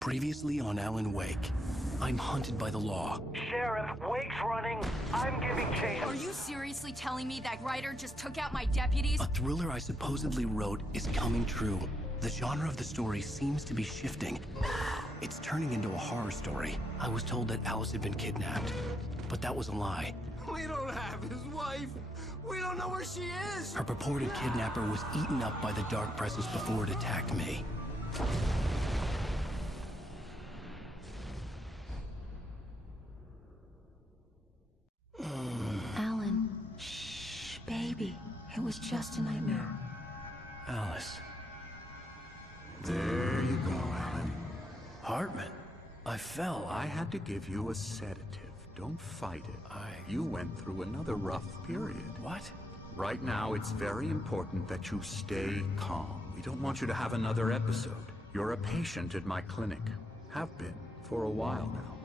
Previously on Alan Wake, I'm hunted by the law. Sheriff, Wake's running. I'm giving chase. Are you seriously telling me that writer just took out my deputies? A thriller I supposedly wrote is coming true. The genre of the story seems to be shifting. It's turning into a horror story. I was told that Alice had been kidnapped, but that was a lie. We don't have his wife. We don't know where she is. Her purported kidnapper was eaten up by the dark presence before it attacked me. Alan, shh, baby. It was just a nightmare. Alice. There you go, Alan. Hartman. I fell. I had to give you a sedative. Don't fight it. You went through another rough period. What? Right now, it's very important that you stay calm. We don't want you to have another episode. You're a patient at my clinic. Have been for a while now.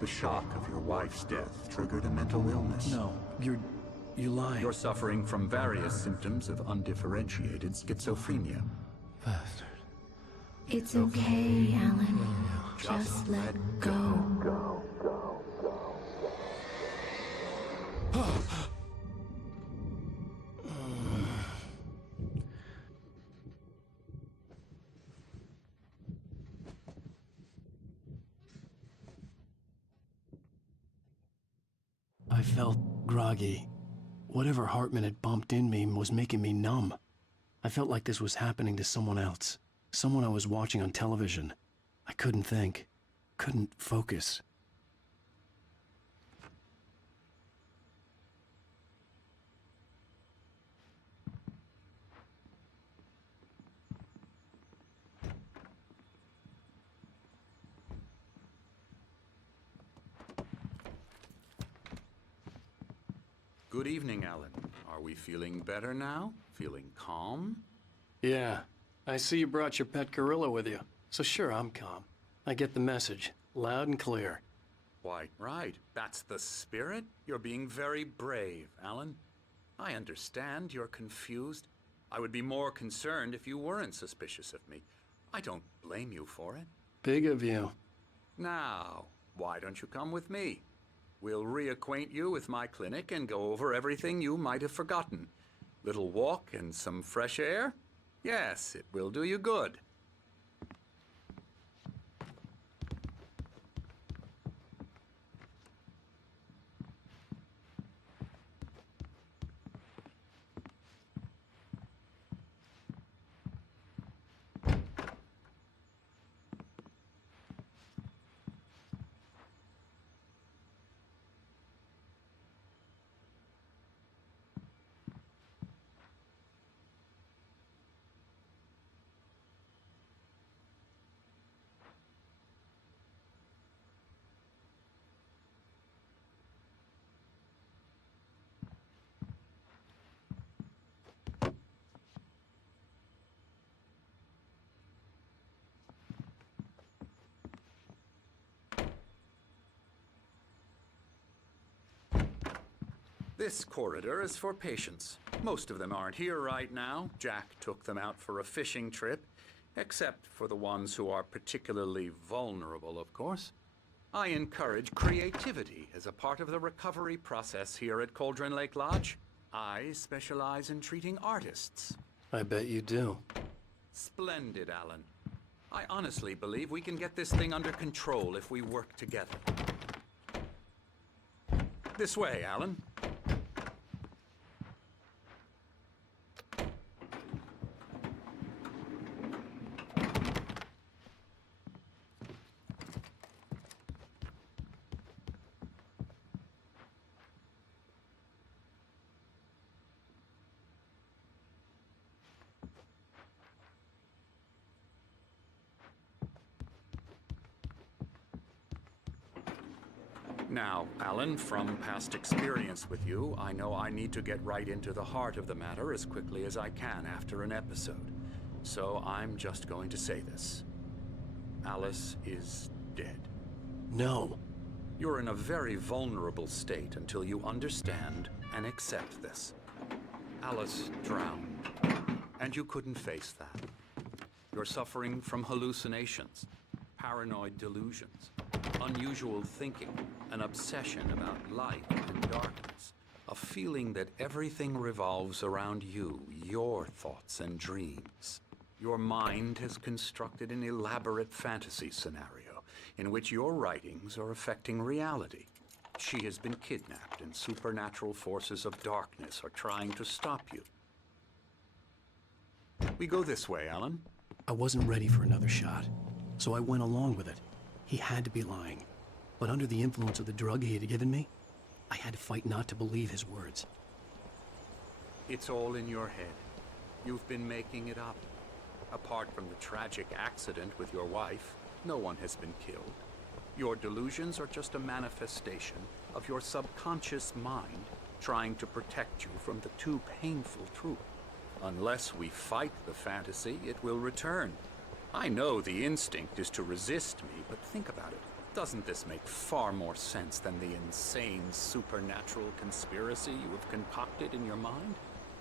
The shock of your wife's death triggered a mental illness. No, you're lying. You're suffering from various symptoms of undifferentiated schizophrenia. Bastard. It's okay, Alan. Just let go. I felt groggy. Whatever Hartman had bumped in me was making me numb. I felt like this was happening to someone else. Someone I was watching on television. I couldn't think. Couldn't focus. Good evening, Alan. Are we feeling better now? Feeling calm? Yeah. I see you brought your pet gorilla with you. So sure, I'm calm. I get the message. Loud and clear. Why, right. That's the spirit. You're being very brave, Alan. I understand you're confused. I would be more concerned if you weren't suspicious of me. I don't blame you for it. Big of you. Now, why don't you come with me? We'll reacquaint you with my clinic and go over everything you might have forgotten. Little walk and some fresh air? Yes, it will do you good. This corridor is for patients. Most of them aren't here right now. Jack took them out for a fishing trip, except for the ones who are particularly vulnerable, of course. I encourage creativity as a part of the recovery process here at Cauldron Lake Lodge. I specialize in treating artists. I bet you do. Splendid, Alan. I honestly believe we can get this thing under control if we work together. This way, Alan. Now, Alan, from past experience with you, I know I need to get right into the heart of the matter as quickly as I can after an episode. So I'm just going to say this. Alice is dead. No. You're in a very vulnerable state until you understand and accept this. Alice drowned, and you couldn't face that. You're suffering from hallucinations, paranoid delusions, unusual thinking, an obsession about light and darkness, a feeling that everything revolves around you, your thoughts and dreams. Your mind has constructed an elaborate fantasy scenario in which your writings are affecting reality. She has been kidnapped and supernatural forces of darkness are trying to stop you. We go this way, Alan. I wasn't ready for another shot, so I went along with it. He had to be lying. But under the influence of the drug he had given me, I had to fight not to believe his words. It's all in your head. You've been making it up. Apart from the tragic accident with your wife, no one has been killed. Your delusions are just a manifestation of your subconscious mind trying to protect you from the too painful truth. Unless we fight the fantasy, it will return. I know the instinct is to resist me, but think about it. Doesn't this make far more sense than the insane supernatural conspiracy you have concocted in your mind?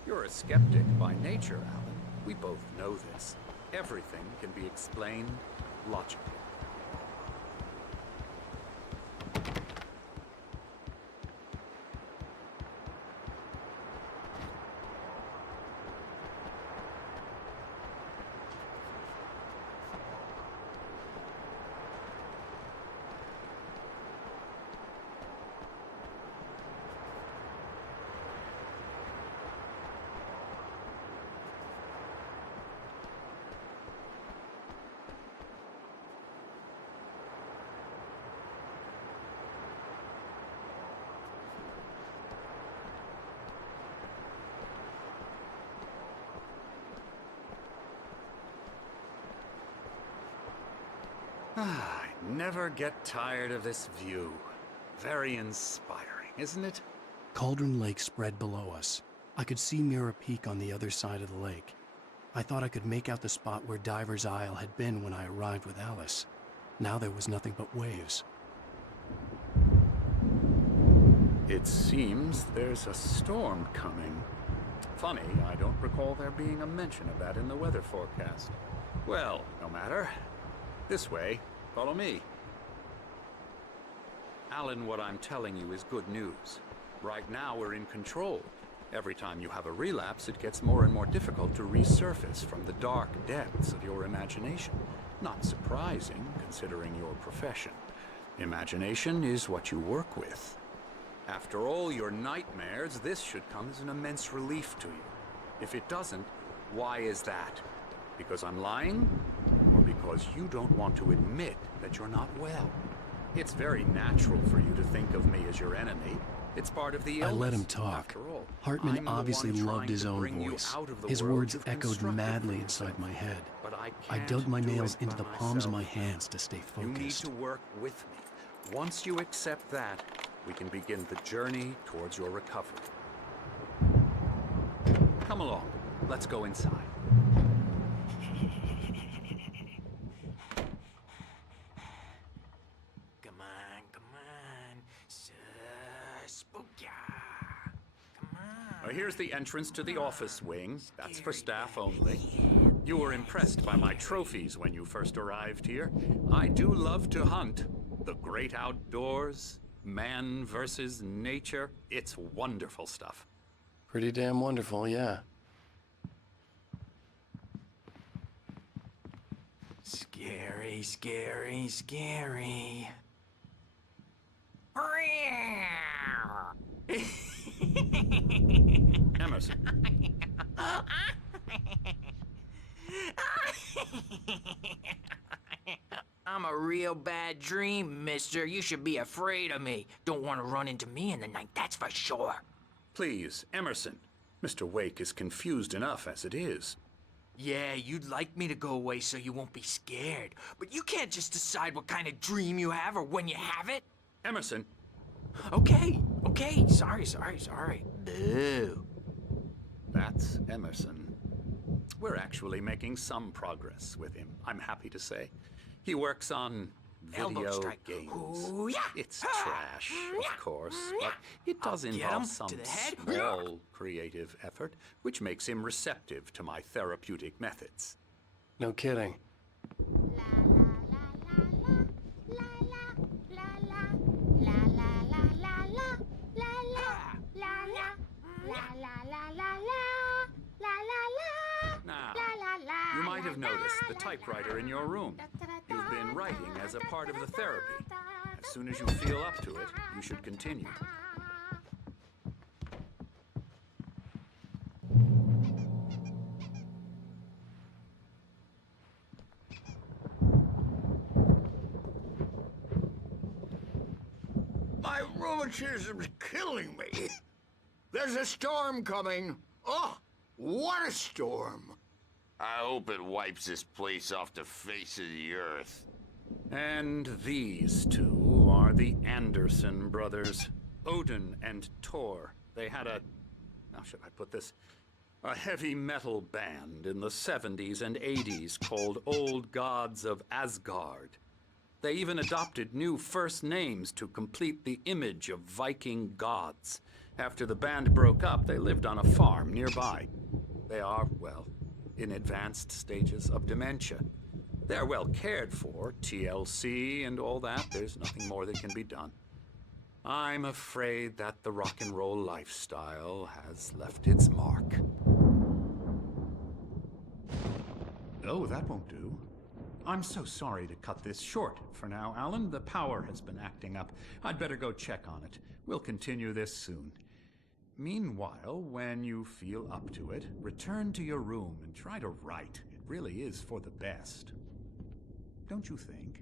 You're a skeptic by nature, Alan. We both know this. Everything can be explained logically. I never get tired of this view. Very inspiring, isn't it? Cauldron Lake spread below us. I could see Mirror Peak on the other side of the lake. I thought I could make out the spot where Diver's Isle had been when I arrived with Alice. Now there was nothing but waves. It seems there's a storm coming. Funny, I don't recall there being a mention of that in the weather forecast. Well, no matter. This way. Follow me. Alan, what I'm telling you is good news. Right now, we're in control. Every time you have a relapse, it gets more and more difficult to resurface from the dark depths of your imagination. Not surprising, considering your profession. Imagination is what you work with. After all your nightmares, this should come as an immense relief to you. If it doesn't, why is that? Because I'm lying? Or because you don't want to admit that you're not well? It's very natural for you to think of me as your enemy. It's part of the illness. I let him talk. After all, Hartman I'm the obviously one loved trying his to own bring you voice. out of the His world words you've echoed constructed madly for inside yourself. my head. But I I can't dug my do nails it into by the palms of my myself. hands to stay You need focused. to work with me. Once you accept that, we can begin the journey towards your recovery. Come along. Let's go inside. Come on. Spooky. Come on. Here's the entrance to the office wing. That's for staff only. You were impressed by my trophies when you first arrived here. I do love to hunt. The great outdoors, man versus nature. It's wonderful stuff. Pretty damn wonderful, yeah. Scary. Emerson. I'm a real bad dream, mister. You should be afraid of me. Don't want to run into me in the night, that's for sure. Please, Emerson. Mr. Wake is confused enough as it is. Yeah, you'd like me to go away so you won't be scared. But you can't just decide what kind of dream you have or when you have it. Emerson. Okay. Sorry. Boo. That's Emerson. We're actually making some progress with him, I'm happy to say. He works on Elbow video strike. games. Ooh, yeah. It's trash, of course, but it does I'll get involve him some to the head. small creative effort, which makes him receptive to my therapeutic methods. No kidding. typewriter in your room. You've been writing as a part of the therapy. As soon as you feel up to it, you should continue. My rheumatism's killing me. There's a storm coming. Oh, what a storm. I hope it wipes this place off the face of the earth. And these two are the Anderson brothers, Odin and Tor. They had how should I put this? A heavy metal band in the 70s and 80s called Old Gods of Asgard. They even adopted new first names to complete the image of Viking gods. After the band broke up, they lived on a farm nearby. They are, well, in advanced stages of dementia. They're well cared for, TLC and all that. There's nothing more that can be done. I'm afraid that the rock and roll lifestyle has left its mark. Oh, that won't do. I'm so sorry to cut this short for now, Alan. The power has been acting up. I'd better go check on it. We'll continue this soon. Meanwhile, when you feel up to it, return to your room and try to write. It really is for the best. Don't you think?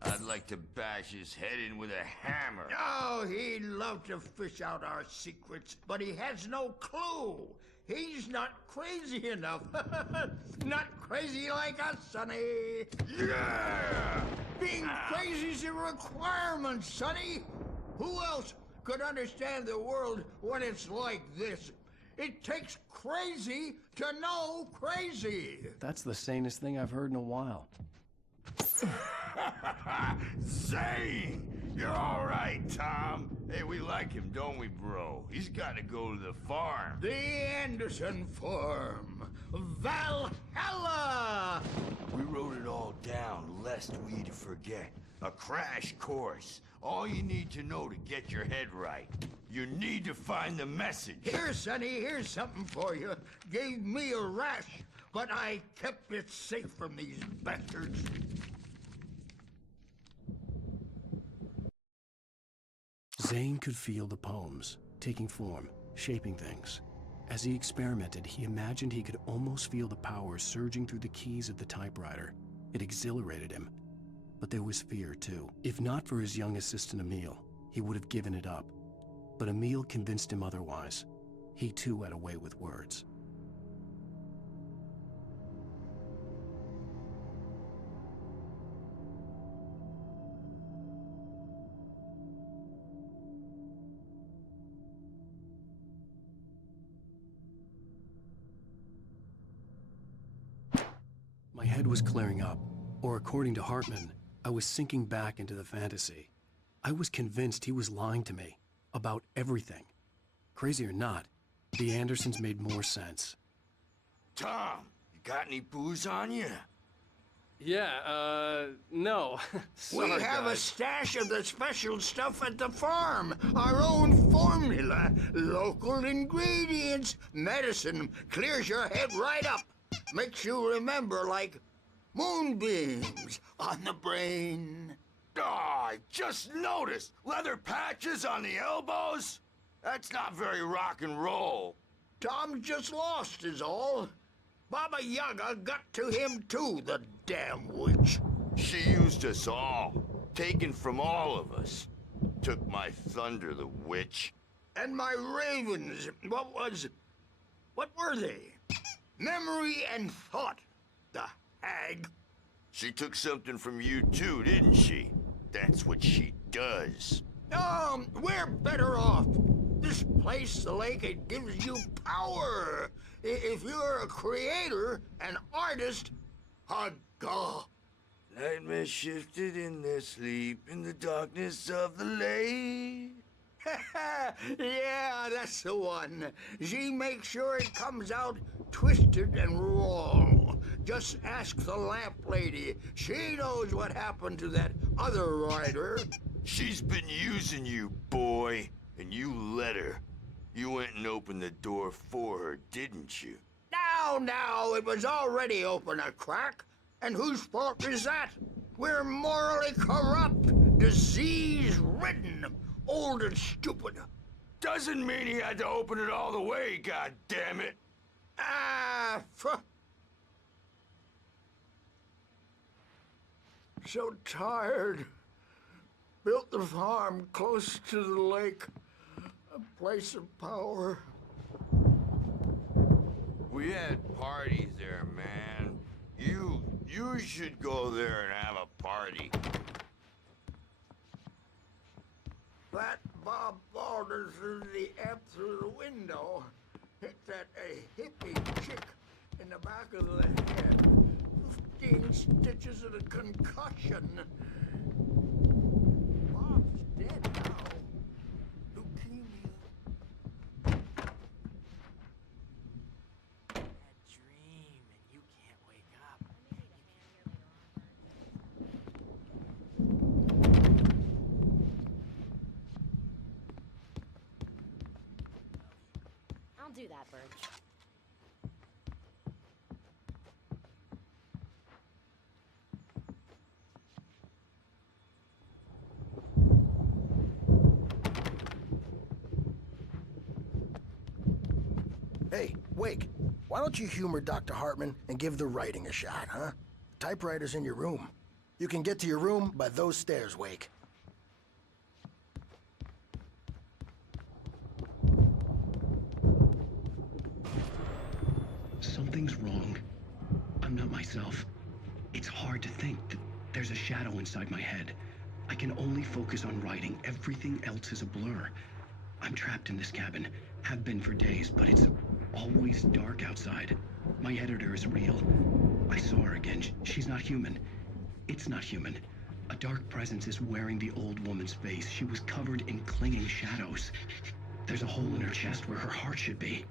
I'd like to bash his head in with a hammer. Oh, he'd love to fish out our secrets, but he has no clue. He's not crazy enough. Not crazy like us, Sonny. Yeah! Being crazy's a requirement, Sonny. Who else could understand the world when it's like this? It takes crazy to know crazy. That's the sanest thing I've heard in a while. Zane! You're all right, Tom. Hey, we like him, don't we, bro? He's got to go to the farm. The Anderson farm. Valhalla! We wrote it all down, lest we forget. A crash course. All you need to know to get your head right. You need to find the message. Here, Sonny, here's something for you. Gave me a rash, but I kept it safe from these bastards. Zane could feel the poems, taking form, shaping things. As he experimented, he imagined he could almost feel the power surging through the keys of the typewriter. It exhilarated him. But there was fear, too. If not for his young assistant Emil, he would have given it up. But Emil convinced him otherwise. He, too, had a way with words. My head was clearing up, or according to Hartman, I was sinking back into the fantasy. I was convinced he was lying to me about everything. Crazy or not, the Andersons made more sense. Tom, you got any booze on you? Yeah, no. We have a stash of the special stuff at the farm. Our own formula. Local ingredients. Medicine clears your head right up. Makes you remember like moonbeams on the brain. Oh, I just noticed. Leather patches on the elbows? That's not very rock and roll. Tom just lost is all. Baba Yaga got to him too, the damn witch. She used us all. Taken from all of us. Took my thunder, the witch. And my ravens, what were they? Memory and thought, the hag. She took something from you too, didn't she? That's what she does. We're better off. This place, the lake, it gives you power. If you're a creator, an artist, a god. Nightmares shifted in their sleep in the darkness of the lake. Yeah, that's the one. She makes sure it comes out twisted and wrong. Just ask the lamp lady. She knows what happened to that other writer. She's been using you, boy, and you let her. You went and opened the door for her, didn't you? Now, it was already open a crack. And whose fault is that? We're morally corrupt, disease-ridden, old and stupid. Doesn't mean he had to open it all the way, goddammit. So tired. Built the farm close to the lake. A place of power. We had parties there, man. You should go there and have a party. That Bob Balder threw the amp through the window. Hit that hippie chick in the back of the head. 15 stitches and a concussion. Bob's dead now. Leukemia. That dream, and you can't wake up. I'll do that, Birch. Hey, Wake, why don't you humor Dr. Hartman and give the writing a shot, huh? Typewriter's in your room. You can get to your room by those stairs, Wake. Something's wrong. I'm not myself. It's hard to think that there's a shadow inside my head. I can only focus on writing. Everything else is a blur. I'm trapped in this cabin. Have been for days, but it's always dark outside. My editor is real. I saw her again. She's not human. It's not human. A dark presence is wearing the old woman's face. She was covered in clinging shadows. There's a hole in her chest where her heart should be.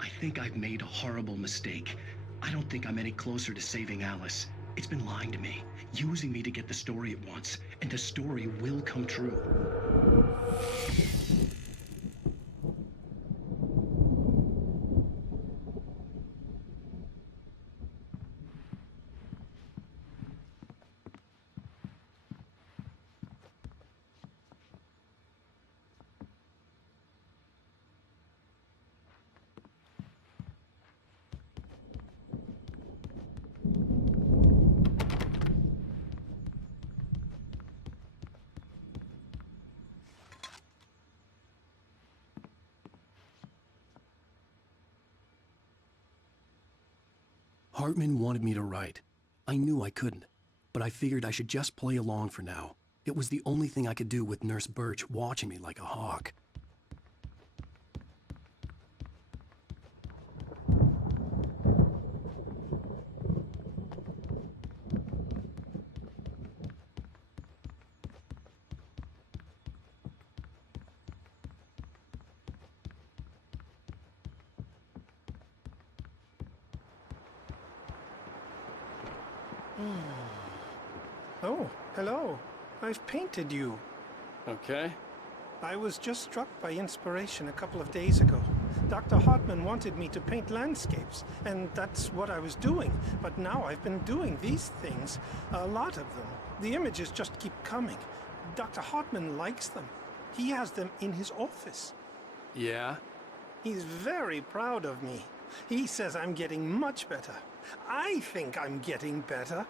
I think I've made a horrible mistake. I don't think I'm any closer to saving Alice. It's been lying to me, using me to get the story it wants, and the story will come true. Hartman wanted me to write. I knew I couldn't, but I figured I should just play along for now. It was the only thing I could do with Nurse Birch watching me like a hawk. Oh, hello. I've painted you. Okay. I was just struck by inspiration a couple of days ago. Dr. Hartman wanted me to paint landscapes, and that's what I was doing. But now I've been doing these things, a lot of them. The images just keep coming. Dr. Hartman likes them. He has them in his office. Yeah? He's very proud of me. He says I'm getting much better. I think I'm getting better.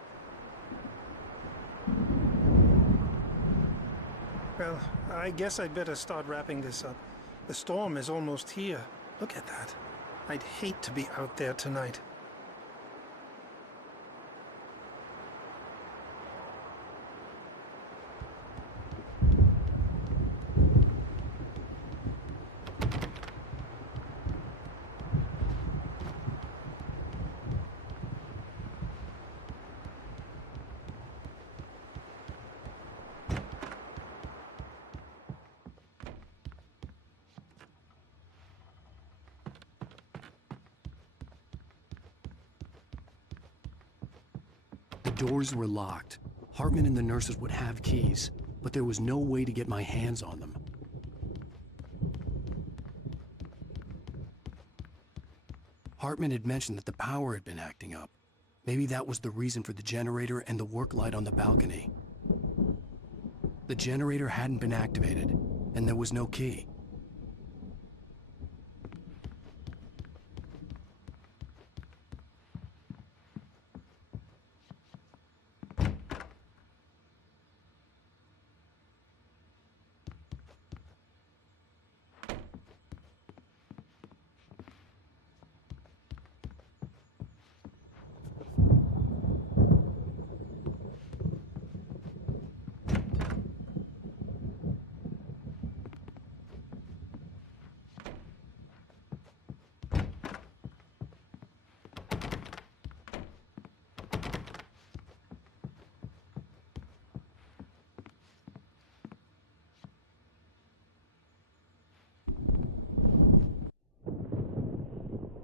Well, I guess I'd better start wrapping this up. The storm is almost here. Look at that. I'd hate to be out there tonight. The doors were locked. Hartman and the nurses would have keys, but there was no way to get my hands on them. Hartman had mentioned that the power had been acting up. Maybe that was the reason for the generator and the work light on the balcony. The generator hadn't been activated, and there was no key.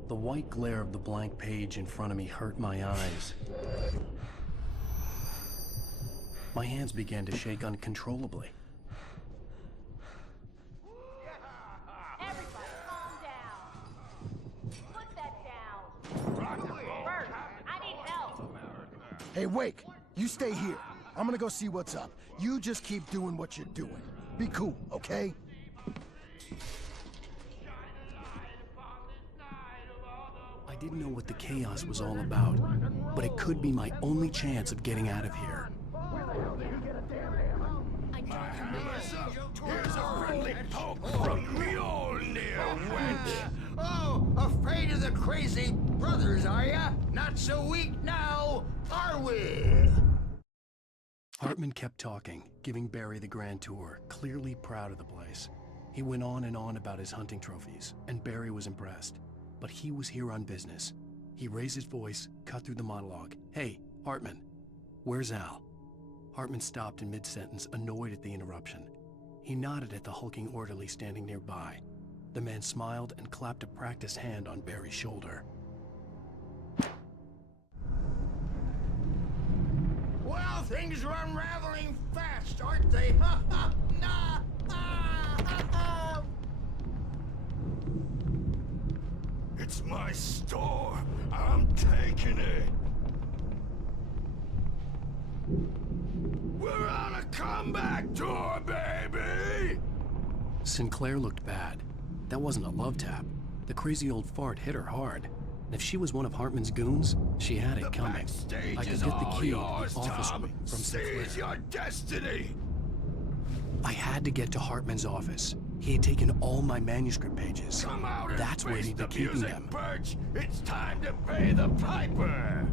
The white glare of the blank page in front of me hurt my eyes. My hands began to shake uncontrollably. Everybody calm down. Put that down. Bert, I need help. Hey, Wake, you stay here. I'm gonna go see what's up. You just keep doing what you're doing. Be cool, okay? I didn't know what the chaos was all about, but it could be my only chance of getting out of here. Here's a friendly poke from Mjolnir, wench. Oh, afraid of the crazy brothers, are ya? Not so weak now, are we? Hartman kept talking, giving Barry the grand tour, clearly proud of the place. He went on and on about his hunting trophies, and Barry was impressed. But he was here on business. He raised his voice, cut through the monologue. Hey, Hartman, where's Al? Hartman stopped in mid-sentence, annoyed at the interruption. He nodded at the hulking orderly standing nearby. The man smiled and clapped a practiced hand on Barry's shoulder. Well, things are unraveling fast, aren't they? Ha ha! Nah! Ah, ah, ah. It's my store. I'm taking it. We're on a comeback tour, baby! Sinclair looked bad. That wasn't a love tap. The crazy old fart hit her hard. And if she was one of Hartman's goons, she had it coming. I could get the key to the office room from Sinclair. Seize your destiny! I had to get to Hartman's office. He had taken all my manuscript pages. Come out and That's where face he'd be the keeping music, them. Birch. It's time to pay the piper.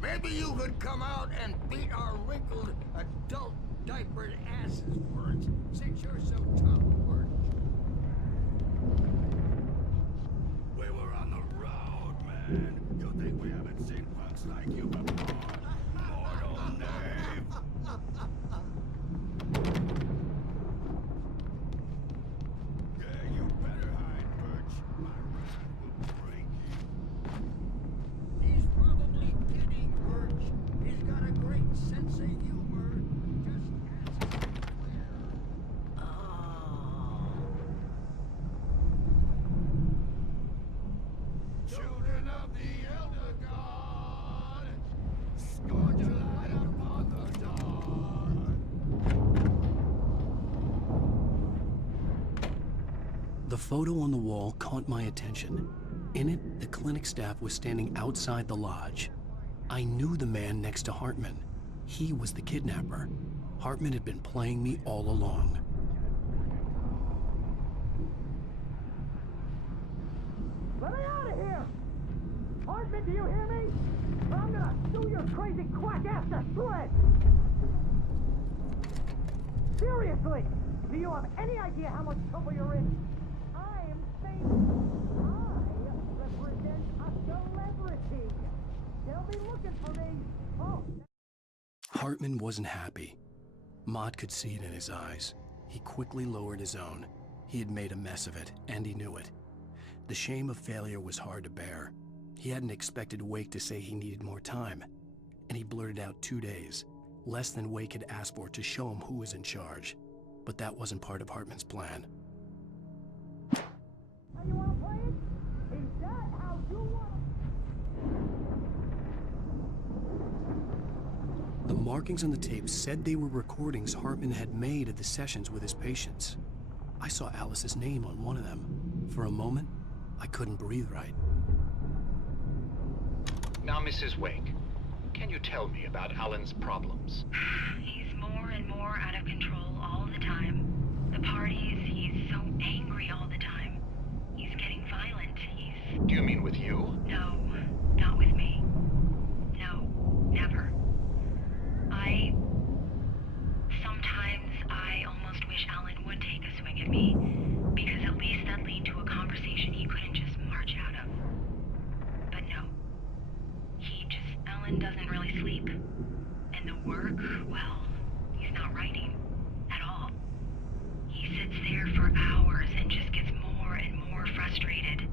Maybe you could come out and beat our wrinkled adult diapered asses for it, since you're so tough, Birch. We were on the road, man. You think we haven't seen punks like you before? Mortal knave. Yeah, you better hide, Birch. My wrath will break you. He's probably kidding, Birch. He's got a great sense of humor. Just ask Sinclair. Children of the Elder God, scorch a light upon the dawn. The photo on the wall caught my attention. In it, the clinic staff was standing outside the lodge. I knew the man next to Hartman. He was the kidnapper. Hartman had been playing me all along. Let me out of here! Hartman, do you hear me? Or I'm gonna sew your crazy quack ass to shreds! Seriously! Do you have any idea how much trouble you're in? I am famous. I represent a celebrity. They'll be looking for me. Oh. Hartman wasn't happy. Mott could see it in his eyes. He quickly lowered his own. He had made a mess of it, and he knew it. The shame of failure was hard to bear. He hadn't expected Wake to say he needed more time, and he blurted out 2 days, less than Wake had asked for to show him who was in charge. But that wasn't part of Hartman's plan. Now you The markings on the tape said they were recordings Hartman had made at the sessions with his patients. I saw Alice's name on one of them. For a moment, I couldn't breathe right. Now, Mrs. Wake, can you tell me about Alan's problems? He's more and more out of control all the time. The parties, he's so angry all the time. He's getting violent. Do you mean with you? No, not with me. No, never. Sometimes I almost wish Alan would take a swing at me, because at least that'd lead to a conversation he couldn't just march out of. But no. Alan doesn't really sleep. And the work, well, he's not writing at all. He sits there for hours and just gets more and more frustrated.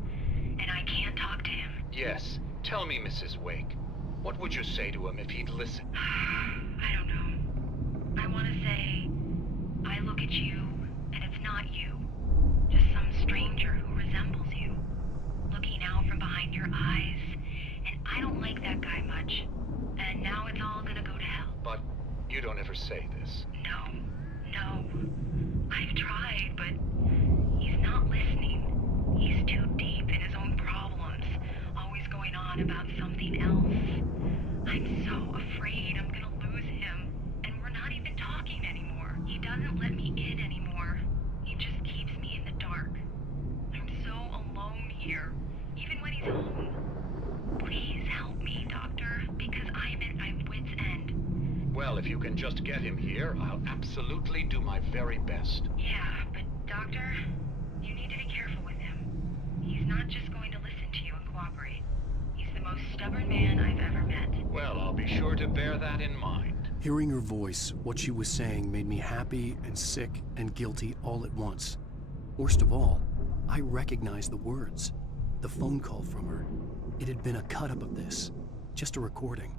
And I can't talk to him. Yes. Tell me, Mrs. Wake. What would you say to him if he'd listen? I don't know. I want to say, I look at you, and it's not you. Just some stranger who resembles you. Looking out from behind your eyes. And I don't like that guy much. And now it's all gonna go to hell. But you don't ever say this. No. I've tried, but he's not listening. He's too deep in his own problems. Always going on about something else. I'm so afraid I'm gonna lose him. And we're not even talking anymore. He doesn't let me in anymore. He just keeps me in the dark. I'm so alone here, even when he's home. Please help me, Doctor, because I'm at my wit's end. Well, if you can just get him here, I'll absolutely do my very best. Yeah, but Doctor, you need to be careful with him. He's not just going to listen to you and cooperate. He's the most stubborn man I've ever met. Well, I'll be sure to bear that in mind. Hearing her voice, what she was saying made me happy and sick and guilty all at once. Worst of all, I recognized the words. The phone call from her. It had been a cut-up of this. Just a recording.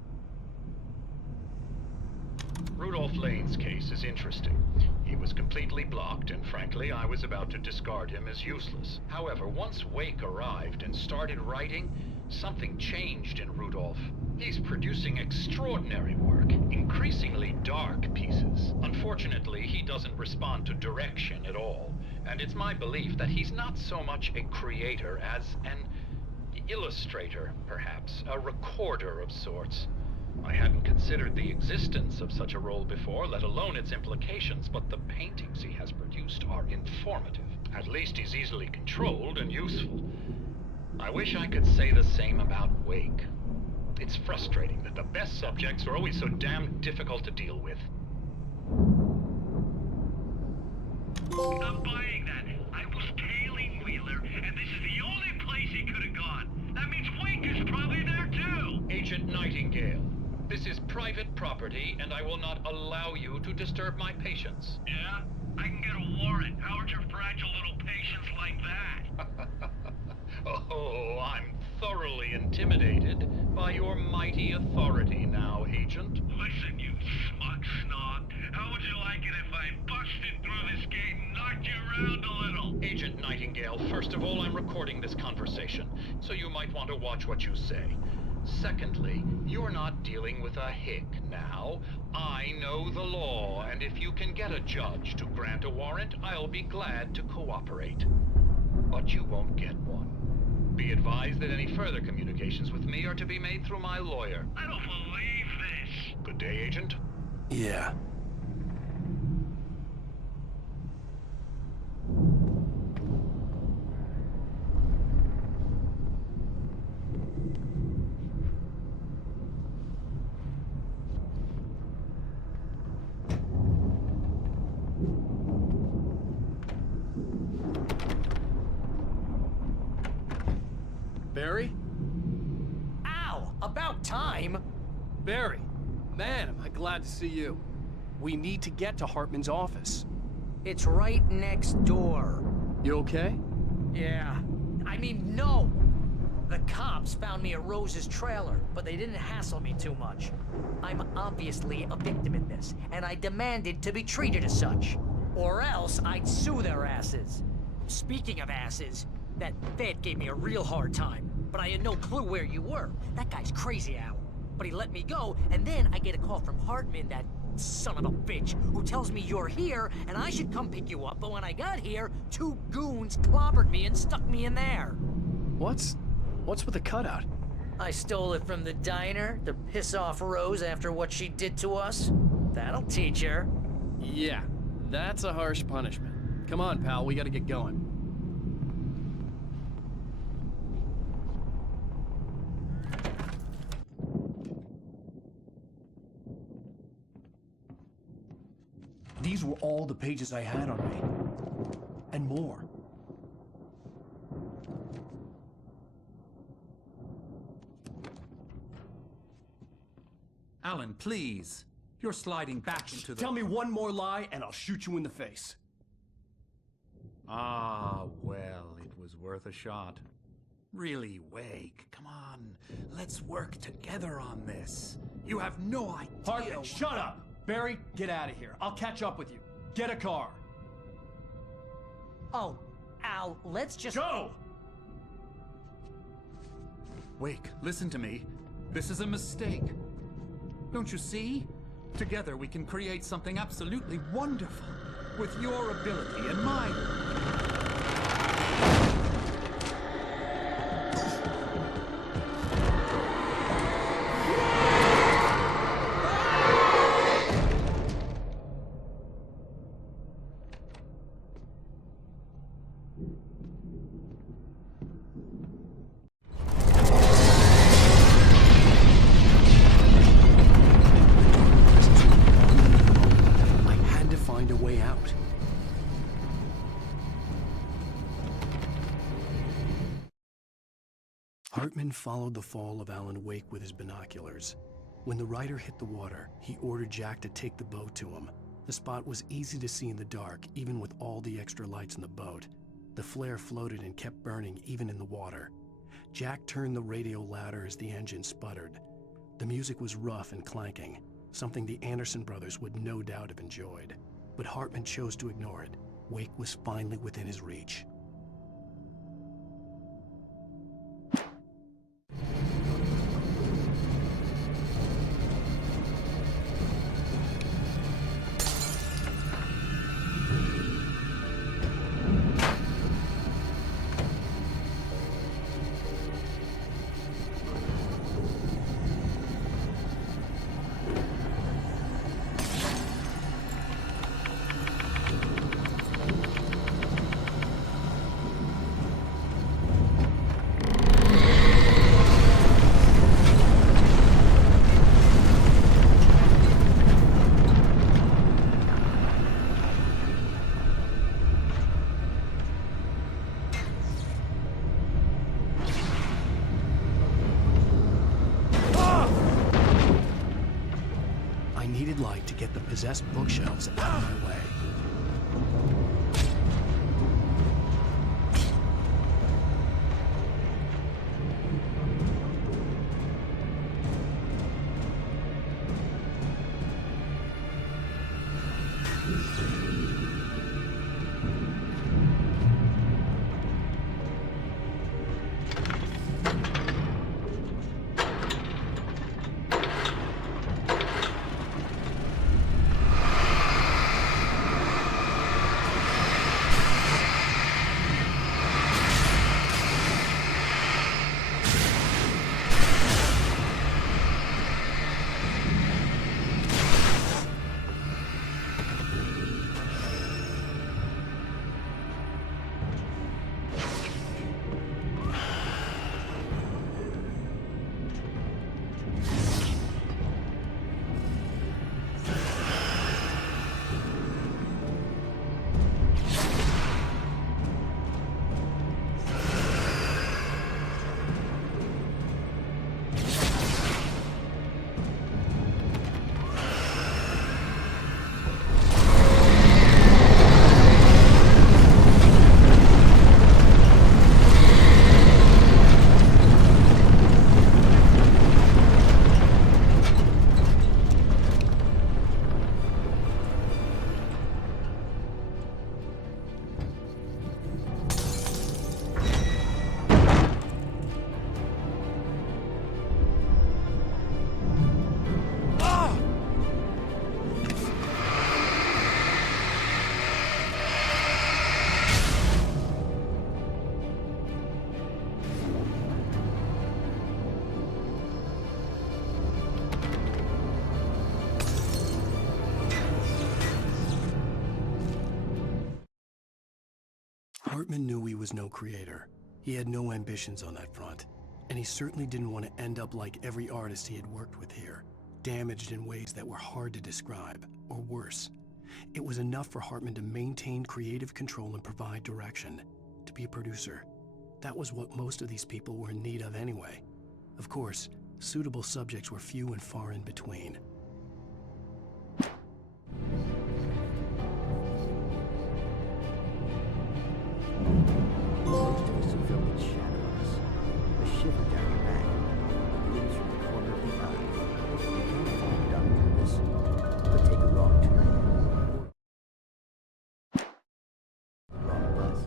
Rudolph Lane's case is interesting. He was completely blocked, and frankly, I was about to discard him as useless. However, once Wake arrived and started writing, something changed in Rudolph. He's producing extraordinary work, increasingly dark pieces. Unfortunately, he doesn't respond to direction at all, and it's my belief that he's not so much a creator as an illustrator, perhaps, a recorder of sorts. I hadn't considered the existence of such a role before, let alone its implications, but the paintings he has produced are informative. At least he's easily controlled and useful. I wish I could say the same about Wake. It's frustrating that the best subjects are always so damn difficult to deal with. I'm buying that. I was tailing Wheeler, and this is the only place he could have gone. That means Wake is probably there too! Agent Nightingale, this is private property, and I will not allow you to disturb my patients. Yeah? I can get a warrant. How are your fragile little patients like that? Oh, I'm thoroughly intimidated by your mighty authority now, Agent. Listen, you smug snob. How would you like it if I busted through this gate and knocked you around a little? Agent Nightingale, first of all, I'm recording this conversation, so you might want to watch what you say. Secondly, you're not dealing with a hick now. I know the law, and if you can get a judge to grant a warrant, I'll be glad to cooperate. But you won't get one. Be advised that any further communications with me are to be made through my lawyer. I don't believe this. Good day, Agent. Yeah. Barry? Ow! About time! Barry, man, am I glad to see you. We need to get to Hartman's office. It's right next door. You okay? Yeah. I mean, no! The cops found me at Rose's trailer, but they didn't hassle me too much. I'm obviously a victim in this, and I demanded to be treated as such. Or else I'd sue their asses. Speaking of asses, that vet gave me a real hard time. but I had no clue where you were. That guy's crazy, Al. But he let me go, and then I get a call from Hartman, that son of a bitch, who tells me you're here, and I should come pick you up, but when I got here, 2 goons clobbered me and stuck me in there. What's with the cutout? I stole it from the diner to piss off Rose after what she did to us. That'll teach her. Yeah, that's a harsh punishment. Come on, pal, we gotta get going. These were all the pages I had on me. And more. Alan, please. You're sliding back into the... Tell me one more lie and I'll shoot you in the face. Ah, well, it was worth a shot. Really, Wake, come on. Let's work together on this. You have no idea... Hartman, shut up! Barry, get out of here. I'll catch up with you. Get a car. Oh, Al, let's just... Go! Wake, listen to me. This is a mistake. Don't you see? Together we can create something absolutely wonderful. With your ability and mine. Hartman followed the fall of Alan Wake with his binoculars. When the rider hit the water, he ordered Jack to take the boat to him. The spot was easy to see in the dark, even with all the extra lights in the boat. The flare floated and kept burning even in the water. Jack turned the radio louder as the engine sputtered. The music was rough and clanking, something the Anderson brothers would no doubt have enjoyed. But Hartman chose to ignore it. Wake was finally within his reach. Light to get the possessed bookshelves out of my way. Hartman knew he was no creator. He had no ambitions on that front. And he certainly didn't want to end up like every artist he had worked with here, damaged in ways that were hard to describe, or worse. It was enough for Hartman to maintain creative control and provide direction, to be a producer. That was what most of these people were in need of anyway. Of course, suitable subjects were few and far in between. Most of us have felt its shadow on us. A shiver down the back, a glimpse from the corner of the eye. You can't find it on purpose, but take a wrong turn. Wrong bus.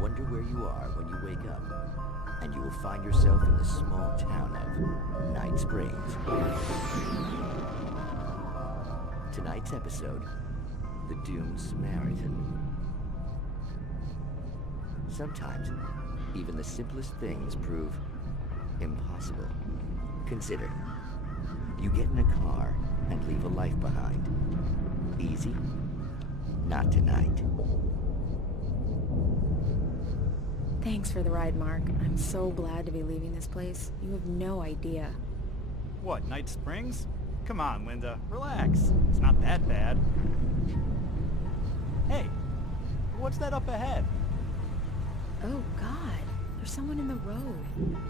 Wonder where you are when you wake up, and you will find yourself in the small town of Night Springs. Tonight's episode, The Doomed Samaritan. Sometimes, even the simplest things prove impossible. Consider, you get in a car and leave a life behind. Easy? Not tonight. Thanks for the ride, Mark. I'm so glad to be leaving this place. You have no idea. What, Night Springs? Come on, Linda. Relax. It's not that bad. Hey, what's that up ahead? Oh, God. There's someone in the road.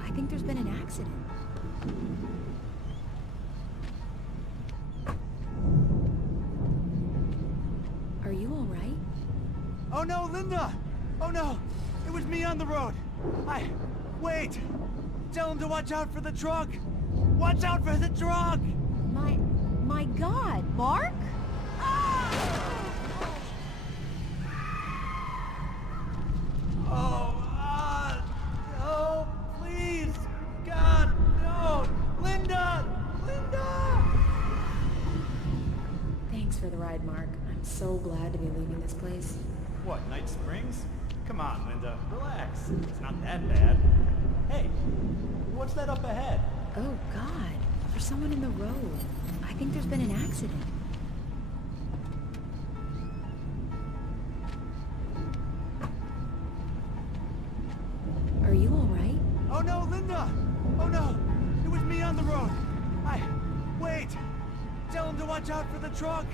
I think there's been an accident. Are you all right? Oh no, Linda! Oh no! It was me on the road! Wait! Tell him to watch out for the truck! Watch out for the truck! My God, Mark? Oh, please! God, no! Linda! Linda! Thanks for the ride, Mark. I'm so glad to be leaving this place. What, Night Springs? Come on, Linda. Relax. It's not that bad. Hey, what's that up ahead? Oh, God. There's someone in the road. I think there's been an accident. Are you all right? Oh no, Linda! Oh no! It was me on the road! Wait! Tell him to watch out for the truck!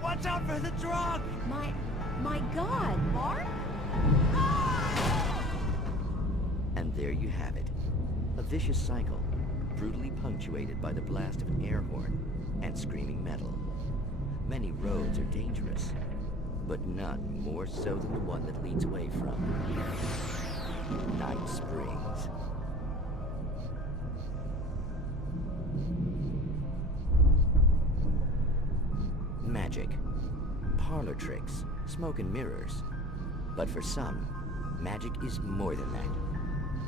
Watch out for the truck! My God, Mark? And there you have it. A vicious cycle, brutally punctuated by the blast of an air horn and screaming metal. Many roads are dangerous, but none more so than the one that leads away from Night Springs. Magic, parlor tricks, smoke and mirrors. But for some, magic is more than that.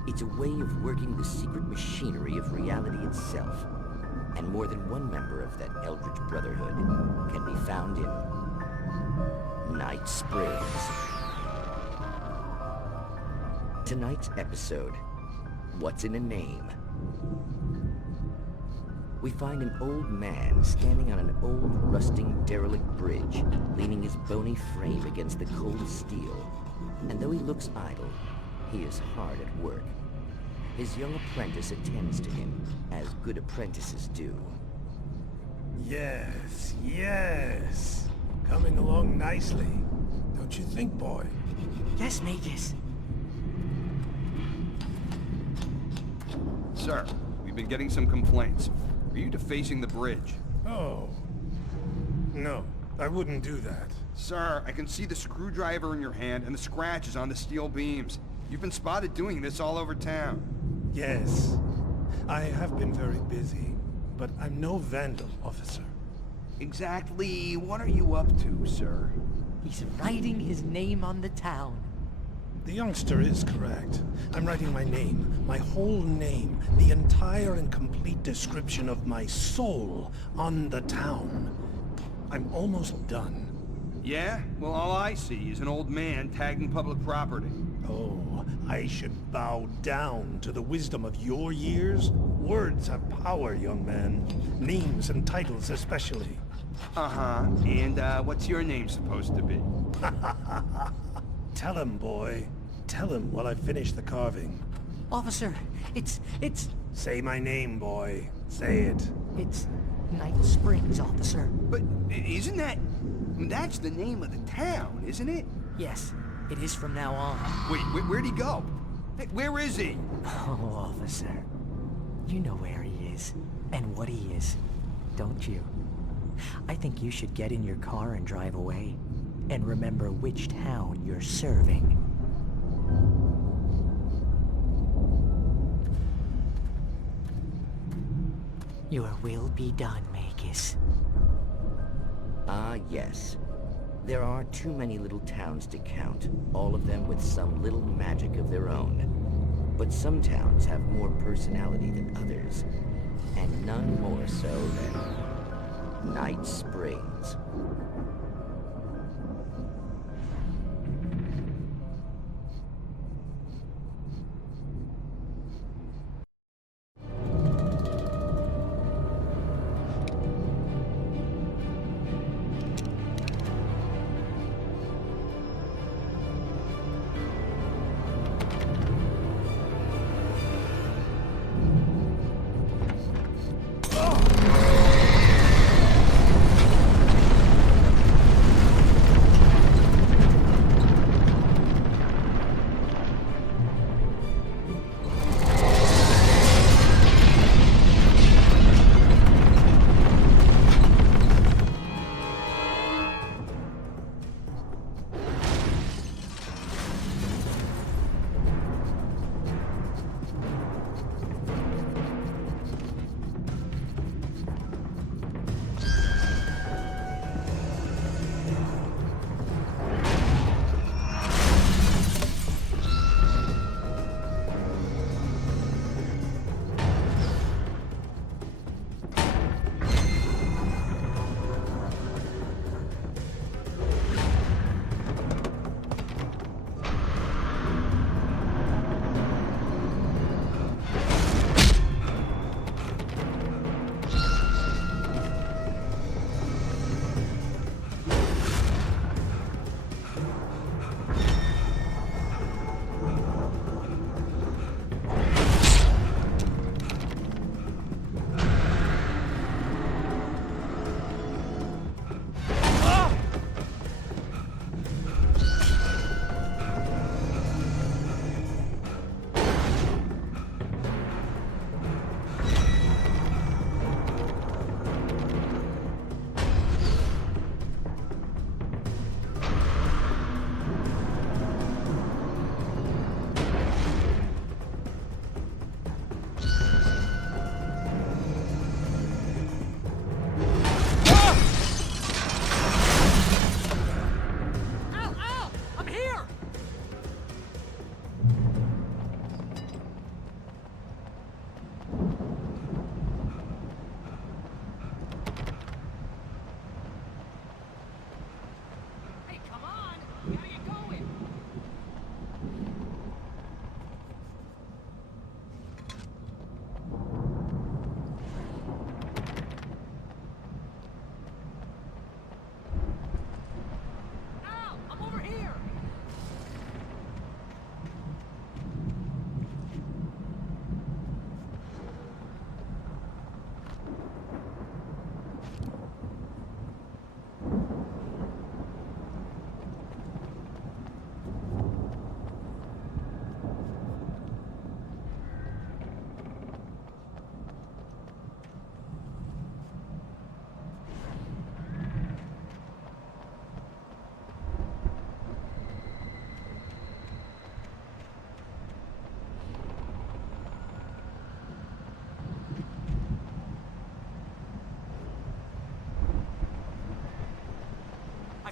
It's a way of working the secret machinery of reality itself. And more than one member of that Eldritch Brotherhood can be found in Night Springs. Tonight's episode, What's in a Name? We find an old man standing on an old, rusting, derelict bridge, leaning his bony frame against the cold steel. And though he looks idle, he is hard at work. His young apprentice attends to him, as good apprentices do. Yes, yes. Coming along nicely. Don't you think, boy? Yes, Magus. Sir, we've been getting some complaints. Are you defacing the bridge? Oh. No, I wouldn't do that. Sir, I can see the screwdriver in your hand and the scratches on the steel beams. You've been spotted doing this all over town. Yes. I have been very busy, but I'm no vandal, officer. Exactly what are you up to, sir? He's writing his name on the town. The youngster is correct. I'm writing my name, my whole name, the entire and complete description of my soul on the town. I'm almost done. Yeah? Well, all I see is an old man tagging public property. Oh, I should bow down to the wisdom of your years? Words have power, young man. Names and titles especially. Uh-huh. And, what's your name supposed to be? Tell him, boy. Tell him while I finish the carving. Officer, it's... Say my name, boy. Say it. It's Night Springs, officer. But isn't that... That's the name of the town, isn't it? Yes, it is from now on. Wait, where'd he go? Hey, where is he? Oh, officer. You know where he is, and what he is, don't you? I think you should get in your car and drive away, and remember which town you're serving. Your will be done, Magus. Ah, yes. There are too many little towns to count, all of them with some little magic of their own. But some towns have more personality than others, and none more so than Night Springs.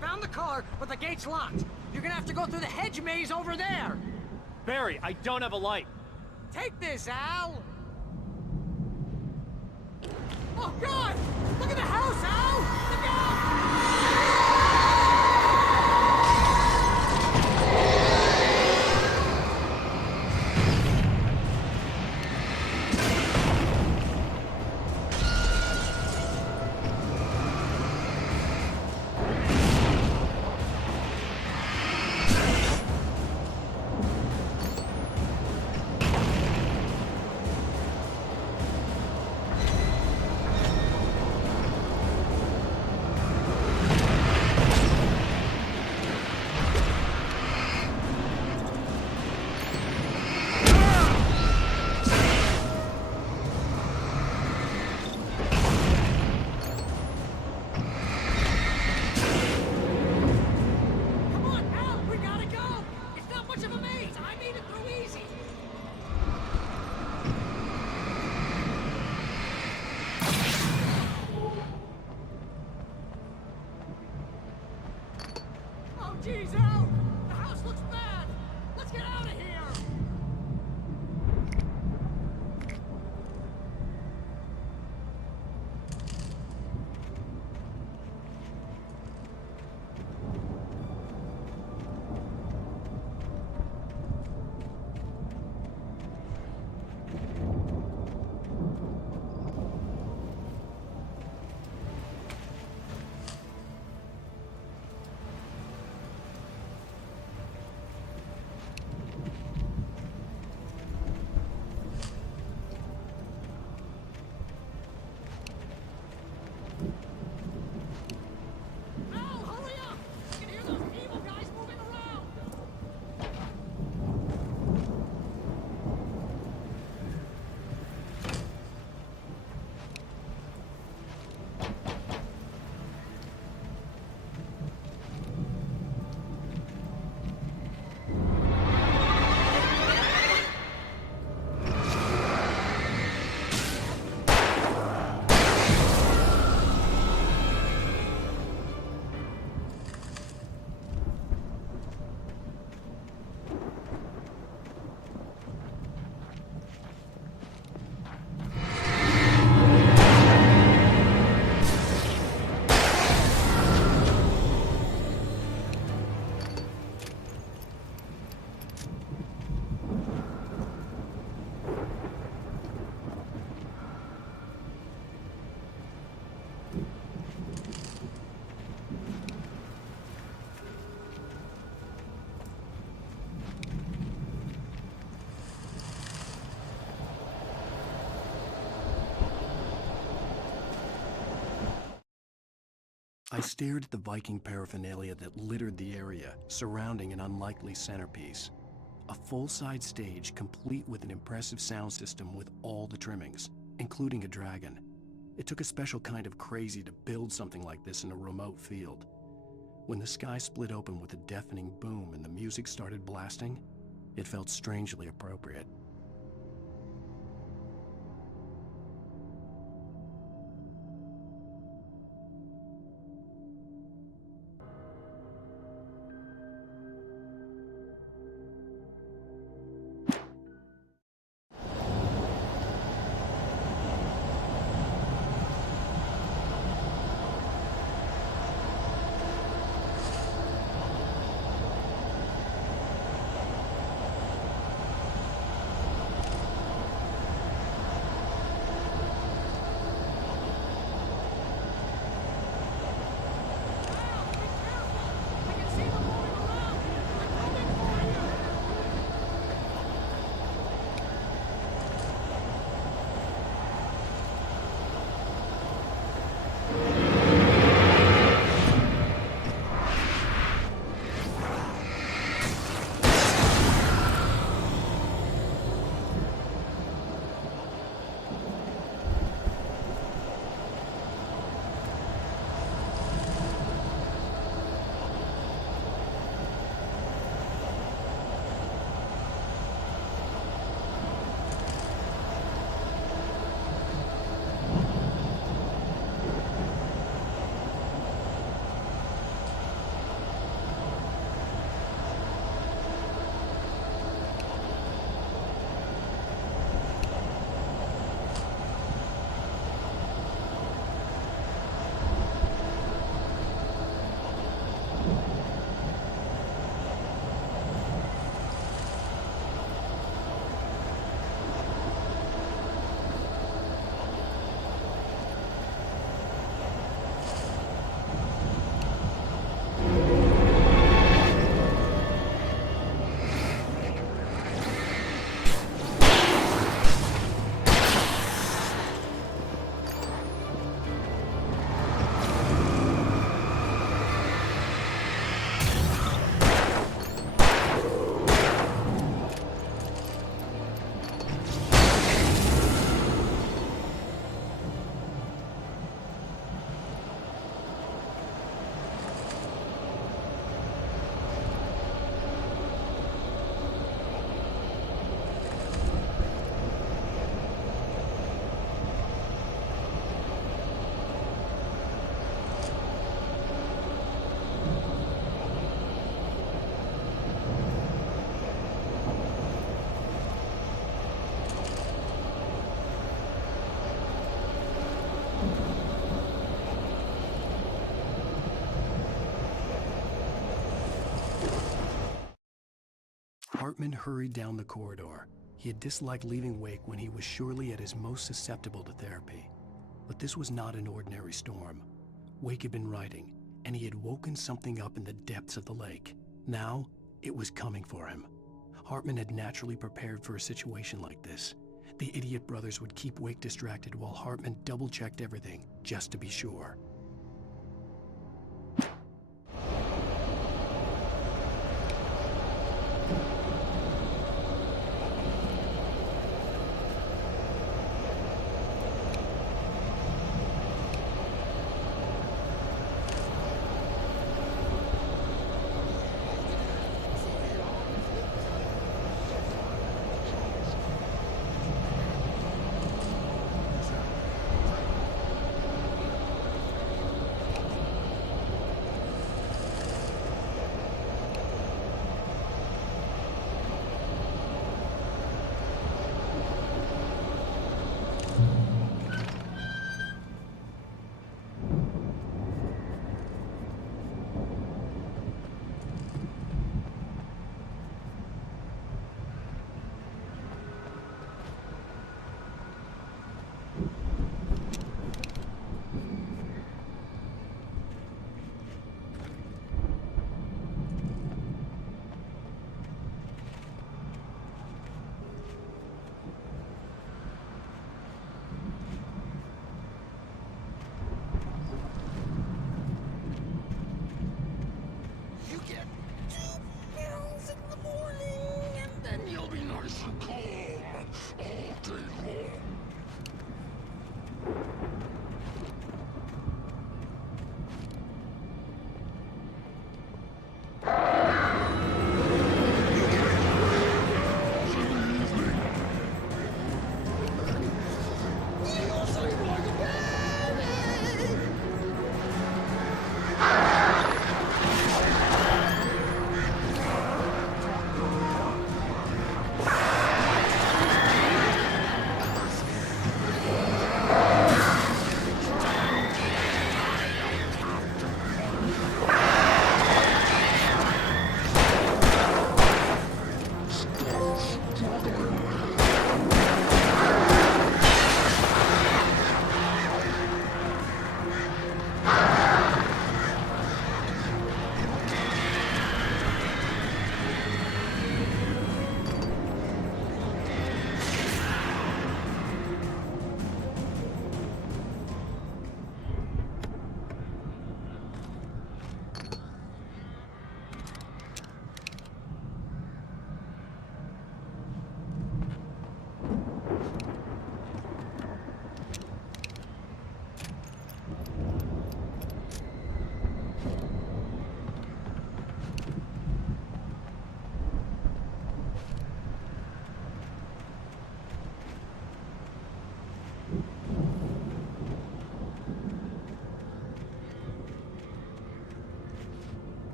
Found the car, but the gate's locked. You're gonna have to go through the hedge maze over there. Barry, I don't have a light. Take this, Al. Oh, God! Look at the house, Al! Look out! Geez, out! The house looks bad! Let's get out of here! I stared at the Viking paraphernalia that littered the area, surrounding an unlikely centerpiece. A full-size stage complete with an impressive sound system with all the trimmings, including a dragon. It took a special kind of crazy to build something like this in a remote field. When the sky split open with a deafening boom and the music started blasting, it felt strangely appropriate. Hartman hurried down the corridor. He had disliked leaving Wake when he was surely at his most susceptible to therapy. But this was not an ordinary storm. Wake had been writing, and he had woken something up in the depths of the lake. Now, it was coming for him. Hartman had naturally prepared for a situation like this. The idiot brothers would keep Wake distracted while Hartman double-checked everything, just to be sure.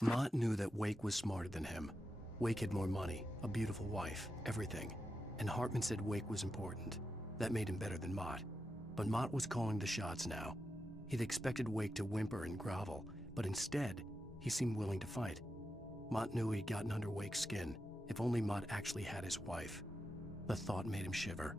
Mott knew that Wake was smarter than him. Wake had more money, a beautiful wife, everything. And Hartman said Wake was important. That made him better than Mott. But Mott was calling the shots now. He'd expected Wake to whimper and grovel, but instead, he seemed willing to fight. Mott knew he'd gotten under Wake's skin. If only Mott actually had his wife. The thought made him shiver.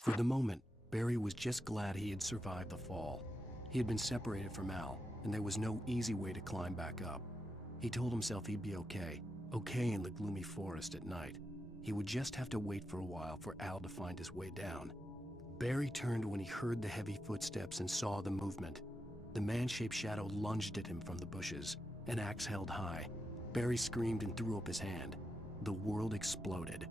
For the moment, Barry was just glad he had survived the fall. He had been separated from Al, and there was no easy way to climb back up. He told himself he'd be okay in the gloomy forest at night. He would just have to wait for a while for Al to find his way down. Barry turned when he heard the heavy footsteps and saw the movement. The man-shaped shadow lunged at him from the bushes, an axe held high. Barry screamed and threw up his hand. The world exploded.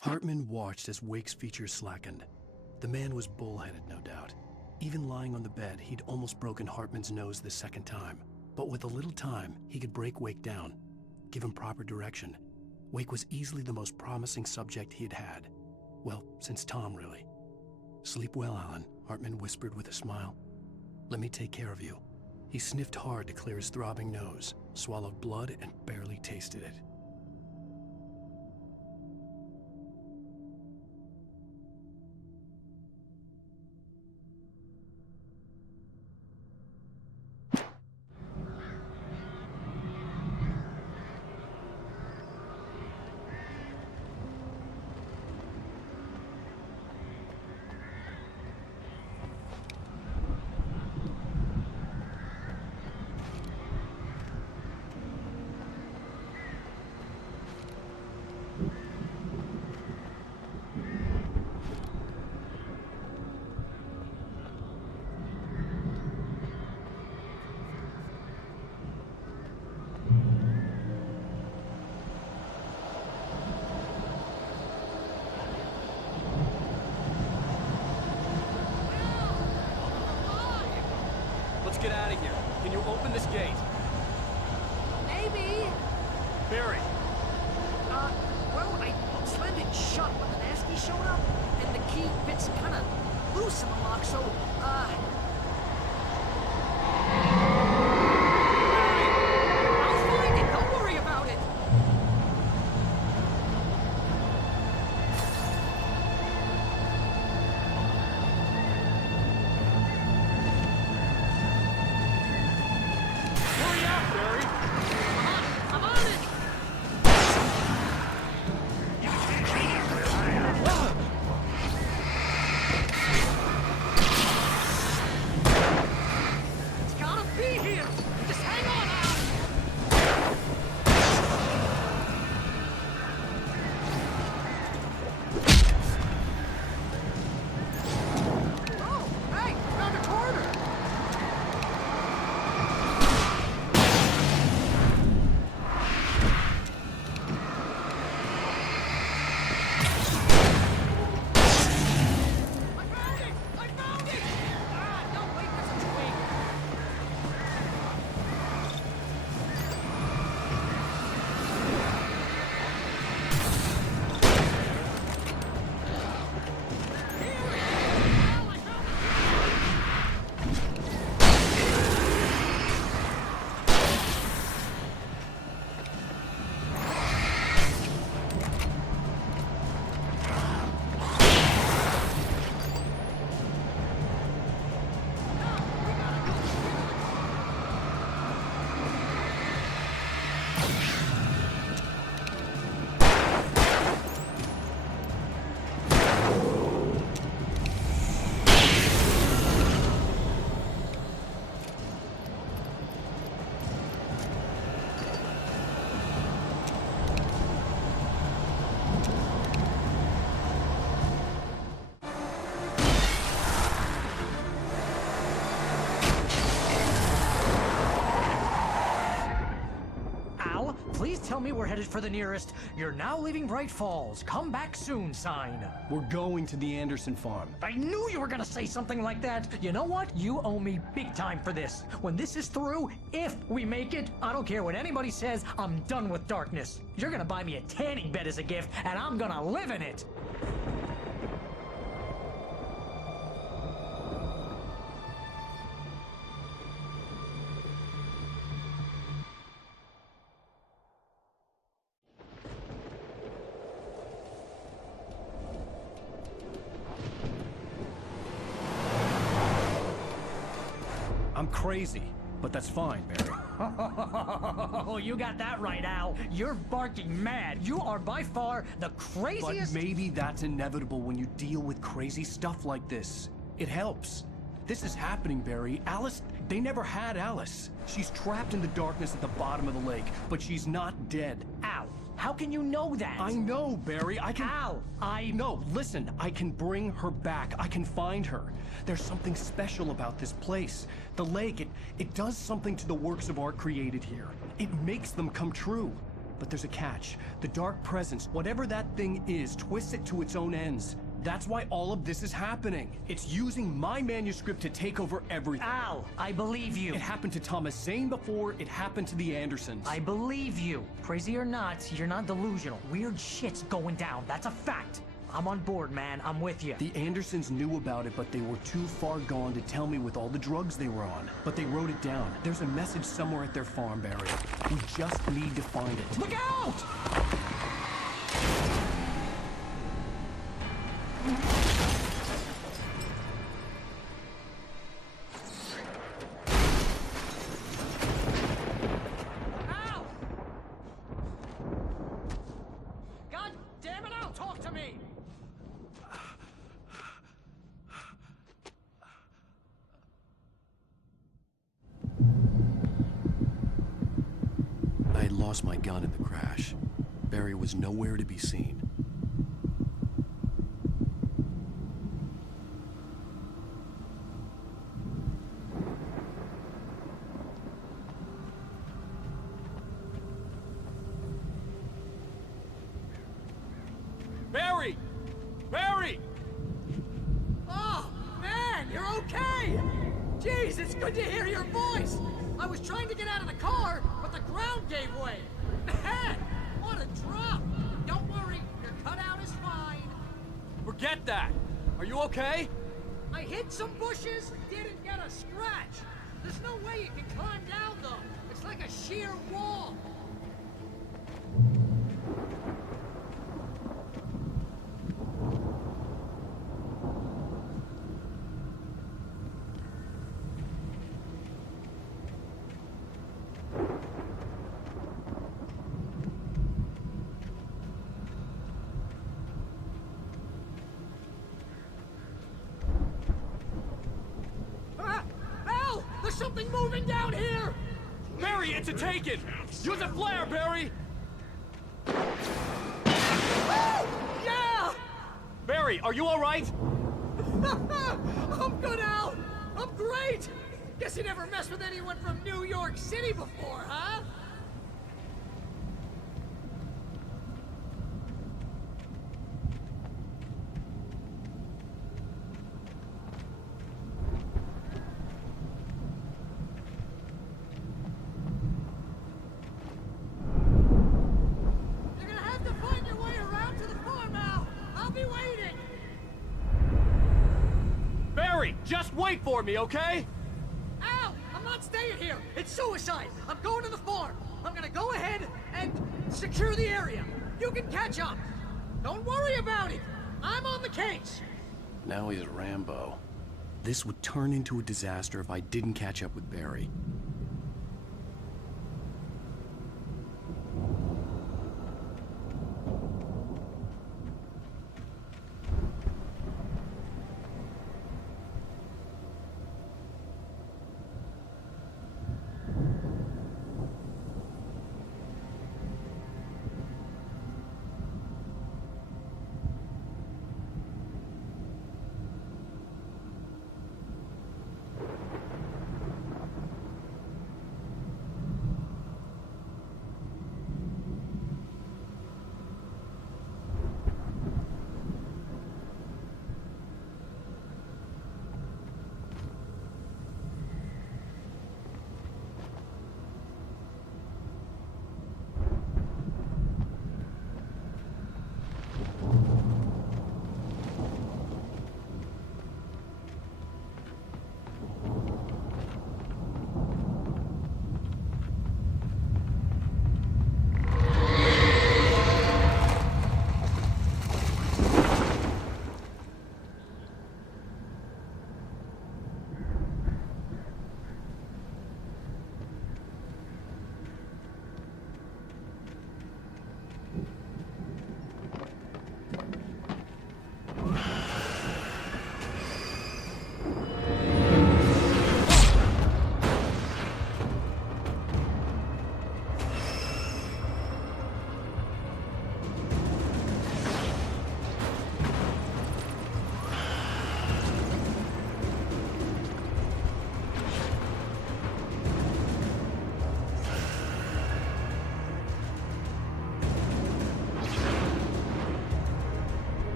Hartman watched as Wake's features slackened. The man was bullheaded, no doubt. Even lying on the bed, he'd almost broken Hartman's nose the second time. But with a little time, he could break Wake down, give him proper direction. Wake was easily the most promising subject he had had. Well, since Tom, really. "Sleep well, Alan," Hartman whispered with a smile. "Let me take care of you." He sniffed hard to clear his throbbing nose, swallowed blood, and barely tasted it. Let's get out of here. Can you open this gate? Maybe. Barry! Well, I slammed it shut when the nasty showed up, and the key fits kind of loose in the lock, so, I'll find it. Don't worry about it. Hurry up, Barry! I'm on it. It's gotta be here. Just hang on, Al. Oh, hey, found a corner. I found it! Ah, no, wait, that's a twig. Al, please tell me we're headed for the nearest "You're now leaving Bright Falls. Come back soon" sign. We're going to the Anderson farm. I knew you were gonna say something like that. You know what? You owe me big time for this. When this is through, if we make it, I don't care what anybody says, I'm done with darkness. You're gonna buy me a tanning bed as a gift, and I'm gonna live in it. I'm crazy, but that's fine, Barry. Oh, you got that right, Al. You're barking mad. You are by far the craziest. But maybe that's inevitable when you deal with crazy stuff like this. It helps. This is happening, Barry. Alice, they never had Alice. She's trapped in the darkness at the bottom of the lake, but she's not dead. Al, how can you know that? I know, Barry. I can... Al, No, listen. I can bring her back. I can find her. There's something special about this place. The lake, it does something to the works of art created here. It makes them come true. But there's a catch. The dark presence, whatever that thing is, twists it to its own ends. That's why all of this is happening. It's using my manuscript to take over everything. Al, I believe you. It happened to Thomas Zane before, it happened to the Andersons. I believe you. Crazy or not, you're not delusional. Weird shit's going down. That's a fact. I'm on board, man. I'm with you. The Andersons knew about it, but they were too far gone to tell me with all the drugs they were on. But they wrote it down. There's a message somewhere at their farm, Barry. We just need to find it. Look out! Al! God damn it, Al! Talk to me! I had lost my gun in the crash. Barry was nowhere to be seen. Barry! Barry! Oh, man, you're okay! Jeez, it's good to hear your voice! I was trying to get out of the car, but the ground gave way! Man, what a drop! Don't worry, your cutout is fine. Forget that! Are you okay? I hit some bushes, didn't get a scratch. There's no way you can climb down, though. It's like a sheer wall. Al! There's something moving down here! Barry, it's a taken! Use a flare, Barry! Yeah! Barry, are you alright? I'm good, Al! I'm great! Guess you never messed with anyone from New York City before, huh? You're gonna have to find your way around to the farm, Al! I'll be waiting! Barry, just wait for me, okay? Al! I'm not staying here! It's suicide! I'm going to the farm! I'm gonna go ahead and secure the area! You can catch up! Don't worry about it! I'm on the case! Now he's Rambo. This would turn into a disaster if I didn't catch up with Barry.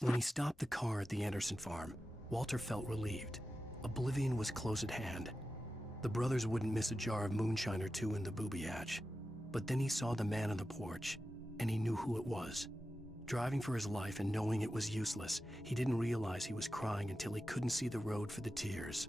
When he stopped the car at the Anderson farm, Walter felt relieved. Oblivion was close at hand. The brothers wouldn't miss a jar of moonshine or two in the booby hatch. But then he saw the man on the porch, and he knew who it was. Driving for his life and knowing it was useless, he didn't realize he was crying until he couldn't see the road for the tears.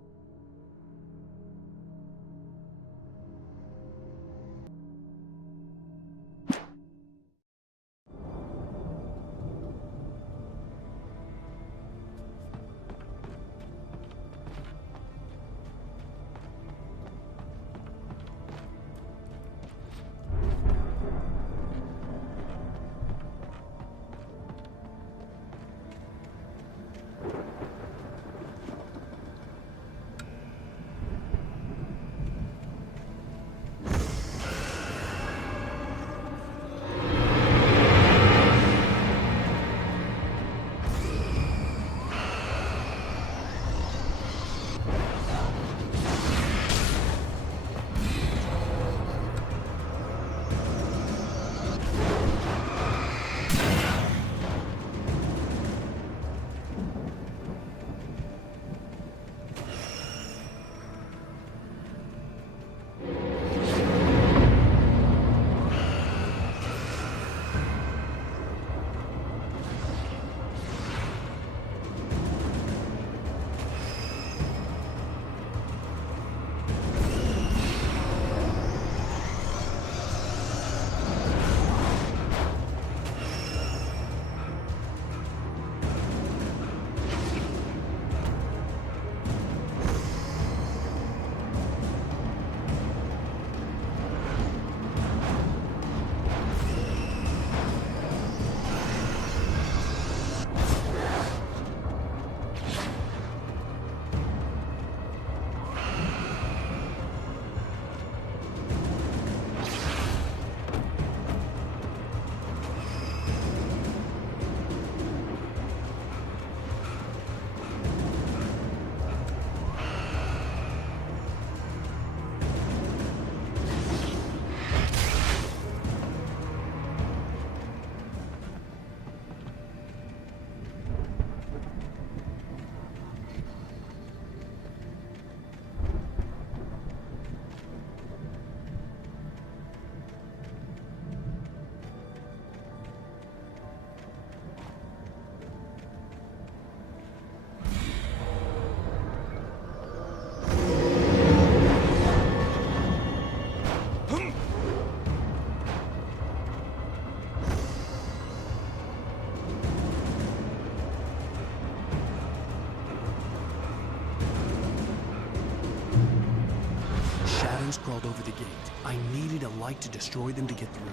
Crawled over the gate. I needed a light to destroy them to get through.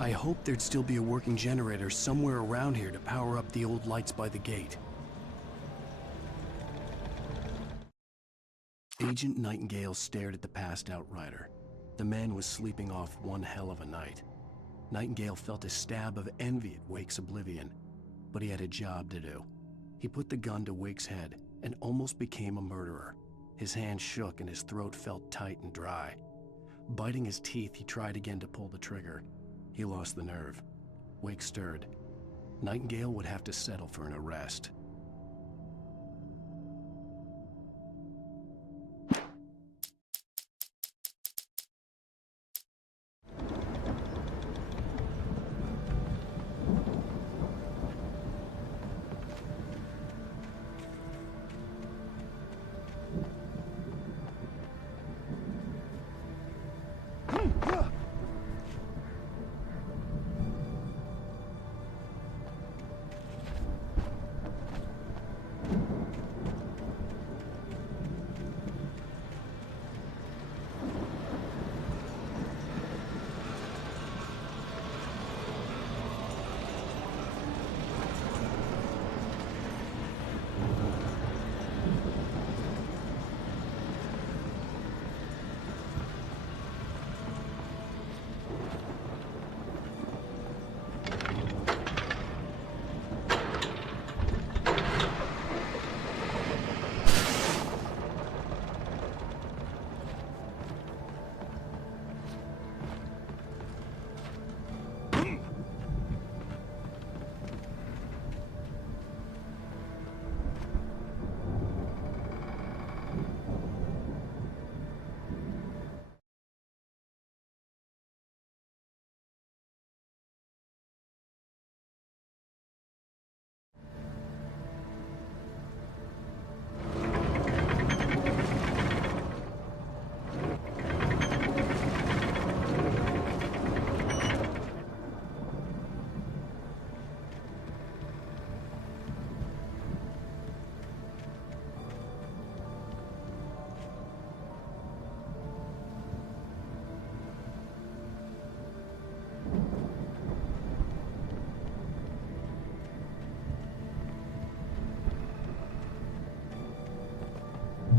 I hoped there'd still be a working generator somewhere around here to power up the old lights by the gate. Agent Nightingale stared at the passed-out rider. The man was sleeping off one hell of a night. Nightingale felt a stab of envy at Wake's oblivion, but he had a job to do. He put the gun to Wake's head and almost became a murderer. His hand shook and his throat felt tight and dry. Biting his teeth, he tried again to pull the trigger. He lost the nerve. Wake stirred. Nightingale would have to settle for an arrest.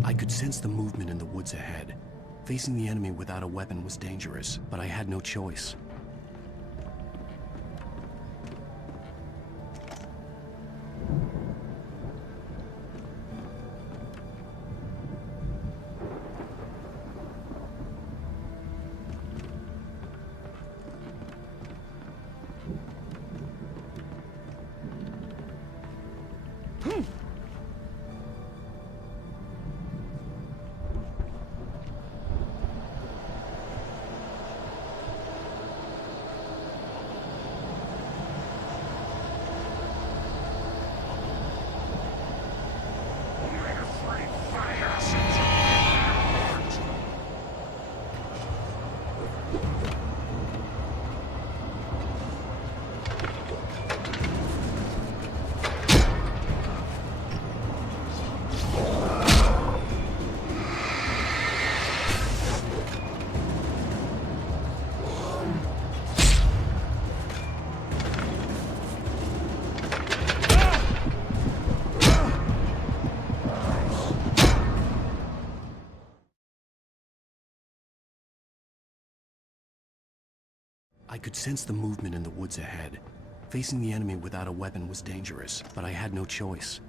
I could sense the movement in the woods ahead. Facing the enemy without a weapon was dangerous, but I had no choice. I could sense the movement in the woods ahead. Facing the enemy without a weapon was dangerous, but I had no choice.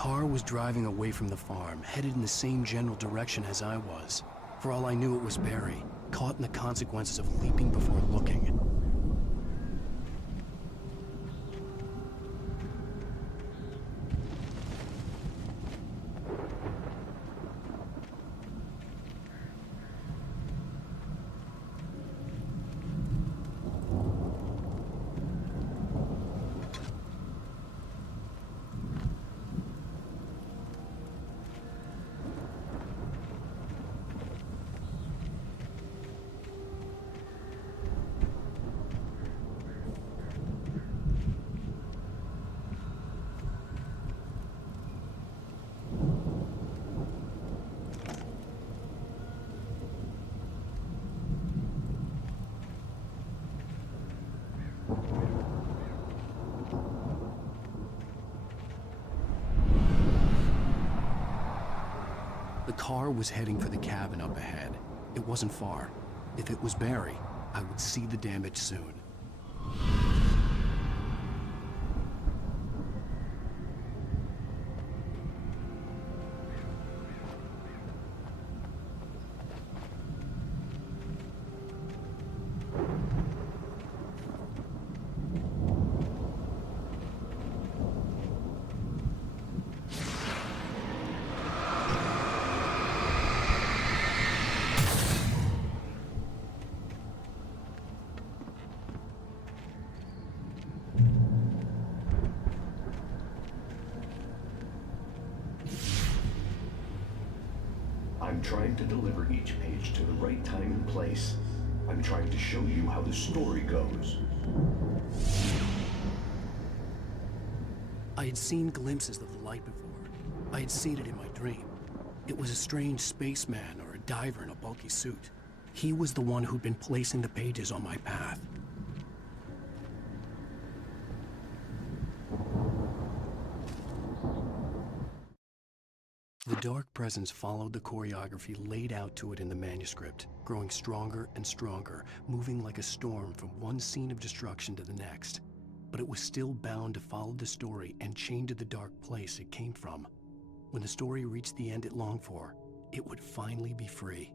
car was driving away from the farm, headed in the same general direction as I was. For all I knew, it was Barry, caught in the consequences of leaping before looking. The car was heading for the cabin up ahead. It wasn't far. If it was Barry, I would see the damage soon. I'm trying to deliver each page to the right time and place. I'm trying to show you how the story goes. I had seen glimpses of the light before. I had seen it in my dream. It was a strange spaceman or a diver in a bulky suit. He was the one who'd been placing the pages on my path. The dark presence followed the choreography laid out to it in the manuscript, growing stronger and stronger, moving like a storm from one scene of destruction to the next. But it was still bound to follow the story and chained to the dark place it came from. When the story reached the end it longed for, it would finally be free.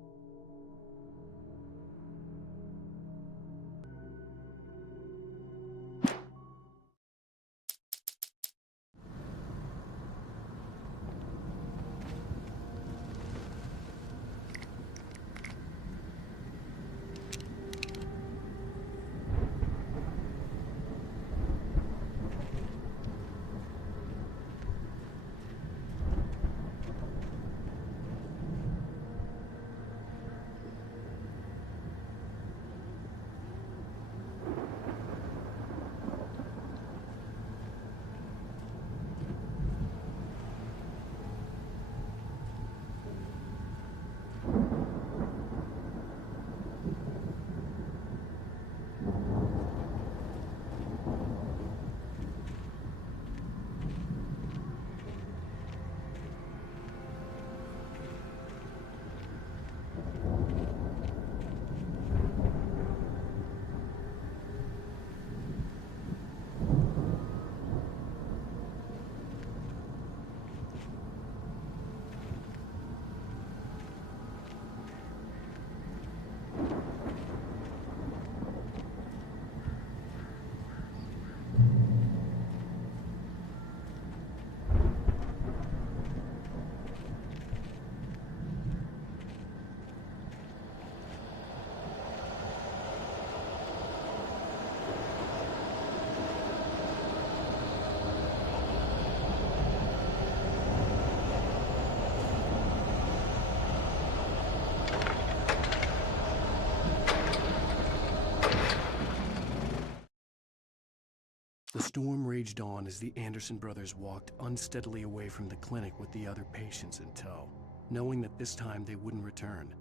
The storm raged on as the Anderson brothers walked unsteadily away from the clinic with the other patients in tow, knowing that this time they wouldn't return.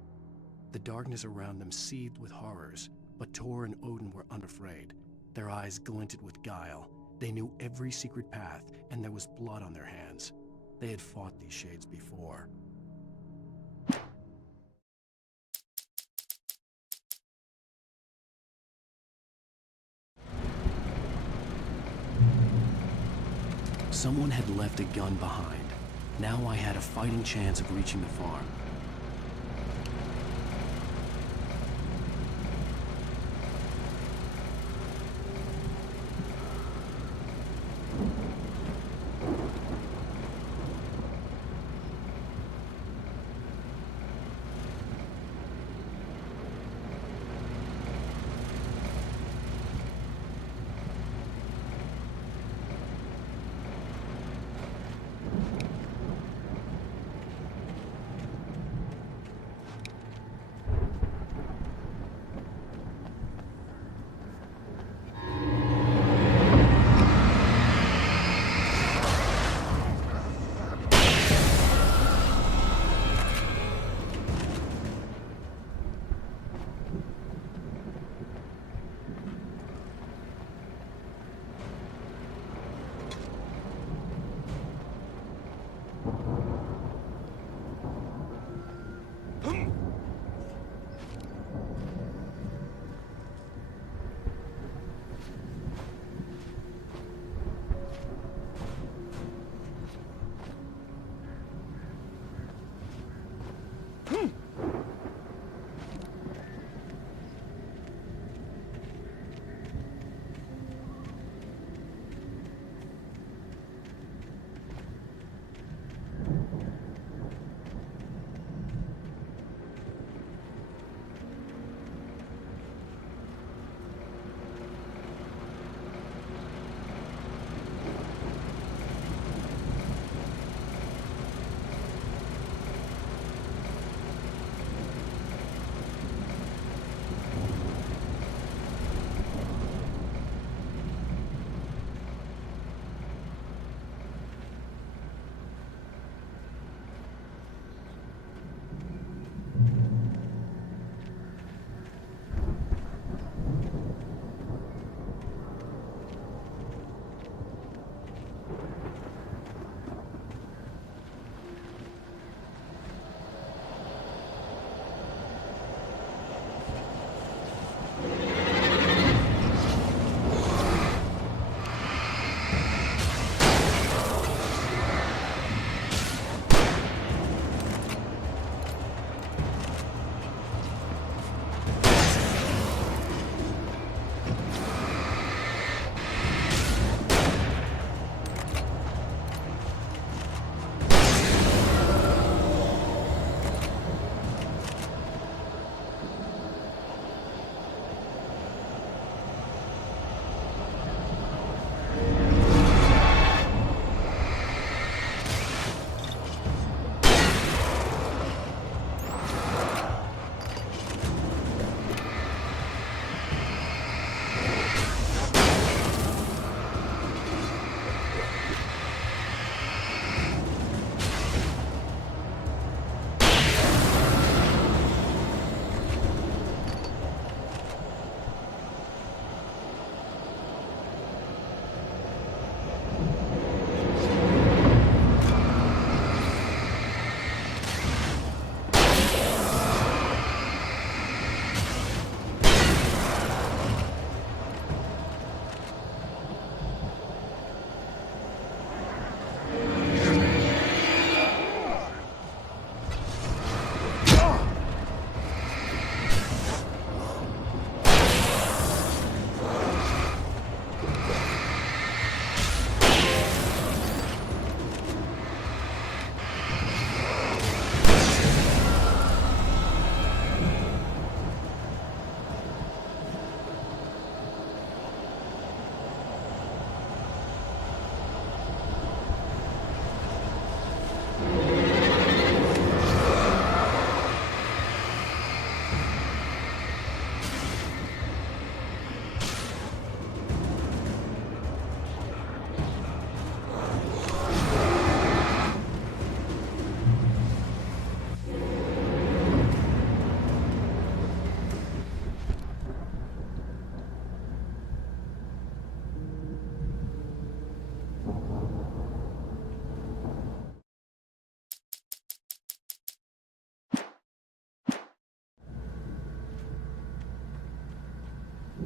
The darkness around them seethed with horrors, but Tor and Odin were unafraid. Their eyes glinted with guile. They knew every secret path, and there was blood on their hands. They had fought these shades before. Someone had left a gun behind. Now I had a fighting chance of reaching the farm.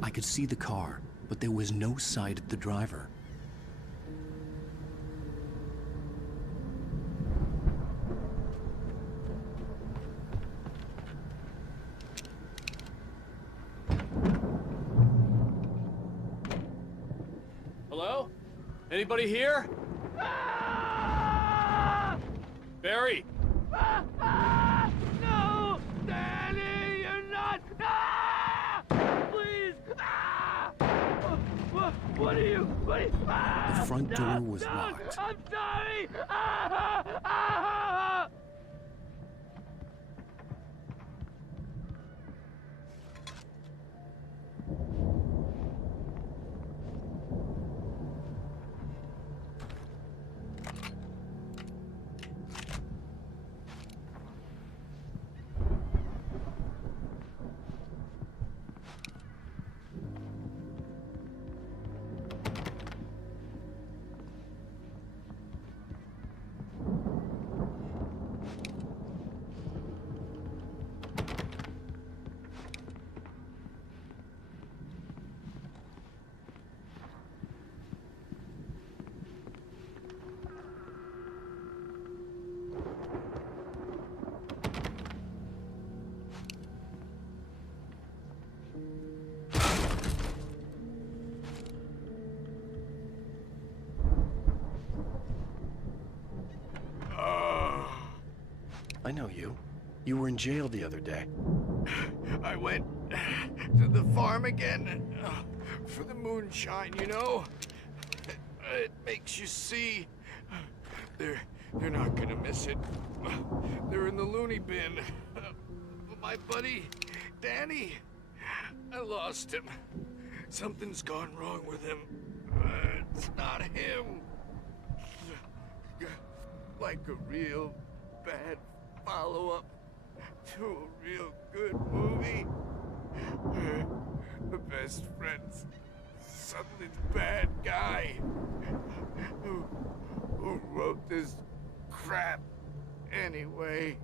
I could see the car, but there was no sight of the driver. Hello? Anybody here? Barry! No! Danny, you're not! Please! What are you? The front door was locked. I'm sorry! I know you. You were in jail the other day. I went to the farm again for the moonshine, you know? It makes you see. They're not gonna miss it. They're in the loony bin. My buddy, Danny, I lost him. Something's gone wrong with him. It's not him. Like a real bad follow-up to a real good movie. The best friend's suddenly the bad guy. Who wrote this crap anyway?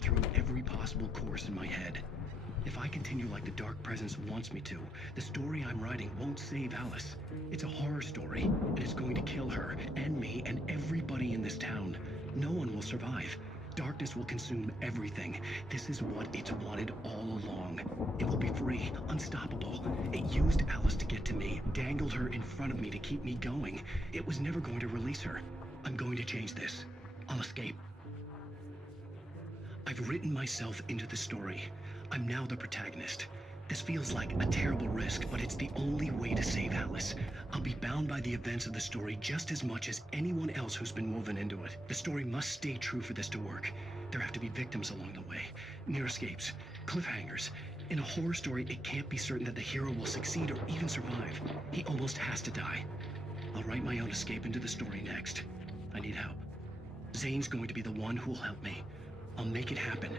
Through every possible course in my head. If I continue like the Dark Presence wants me to, the story I'm writing won't save Alice. It's a horror story, and it's going to kill her, and me, and everybody in this town. No one will survive. Darkness will consume everything. This is what it's wanted all along. It will be free, unstoppable. It used Alice to get to me, dangled her in front of me to keep me going. It was never going to release her. I'm going to change this. I'll escape. I've written myself into the story. I'm now the protagonist. This feels like a terrible risk, but it's the only way to save Alice. I'll be bound by the events of the story just as much as anyone else who's been woven into it. The story must stay true for this to work. There have to be victims along the way, near escapes, cliffhangers. In a horror story, it can't be certain that the hero will succeed or even survive. He almost has to die. I'll write my own escape into the story next. I need help. Zane's going to be the one who'll help me. I'll make it happen.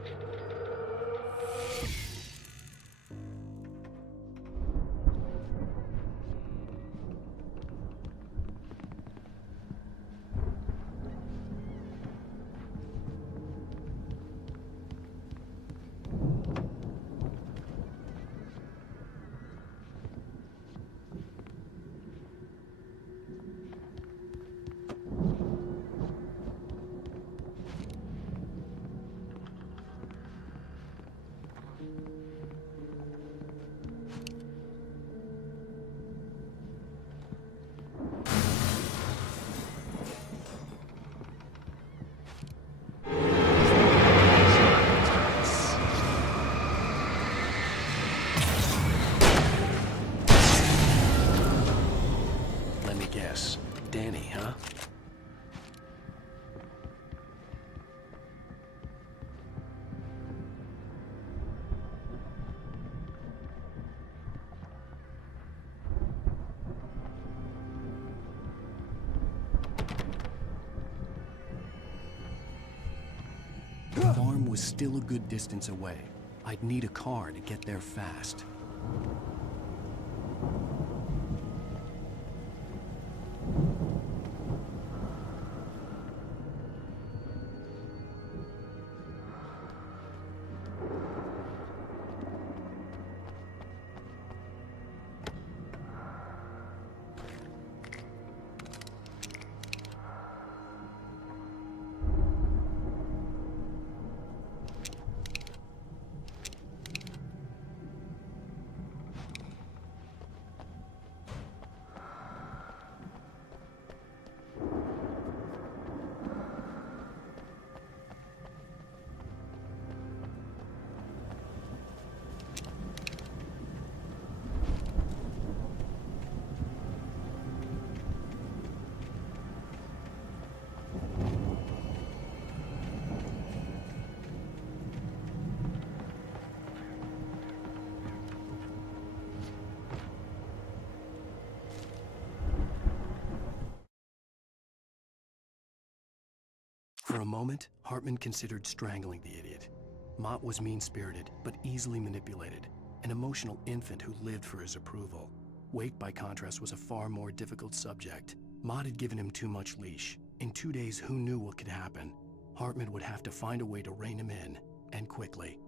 Yes, Danny, huh? was still a good distance away. I'd need a car to get there fast. For a moment, Hartman considered strangling the idiot. Mott was mean-spirited, but easily manipulated, an emotional infant who lived for his approval. Wake, by contrast, was a far more difficult subject. Mott had given him too much leash. In 2 days, who knew what could happen? Hartman would have to find a way to rein him in, and quickly.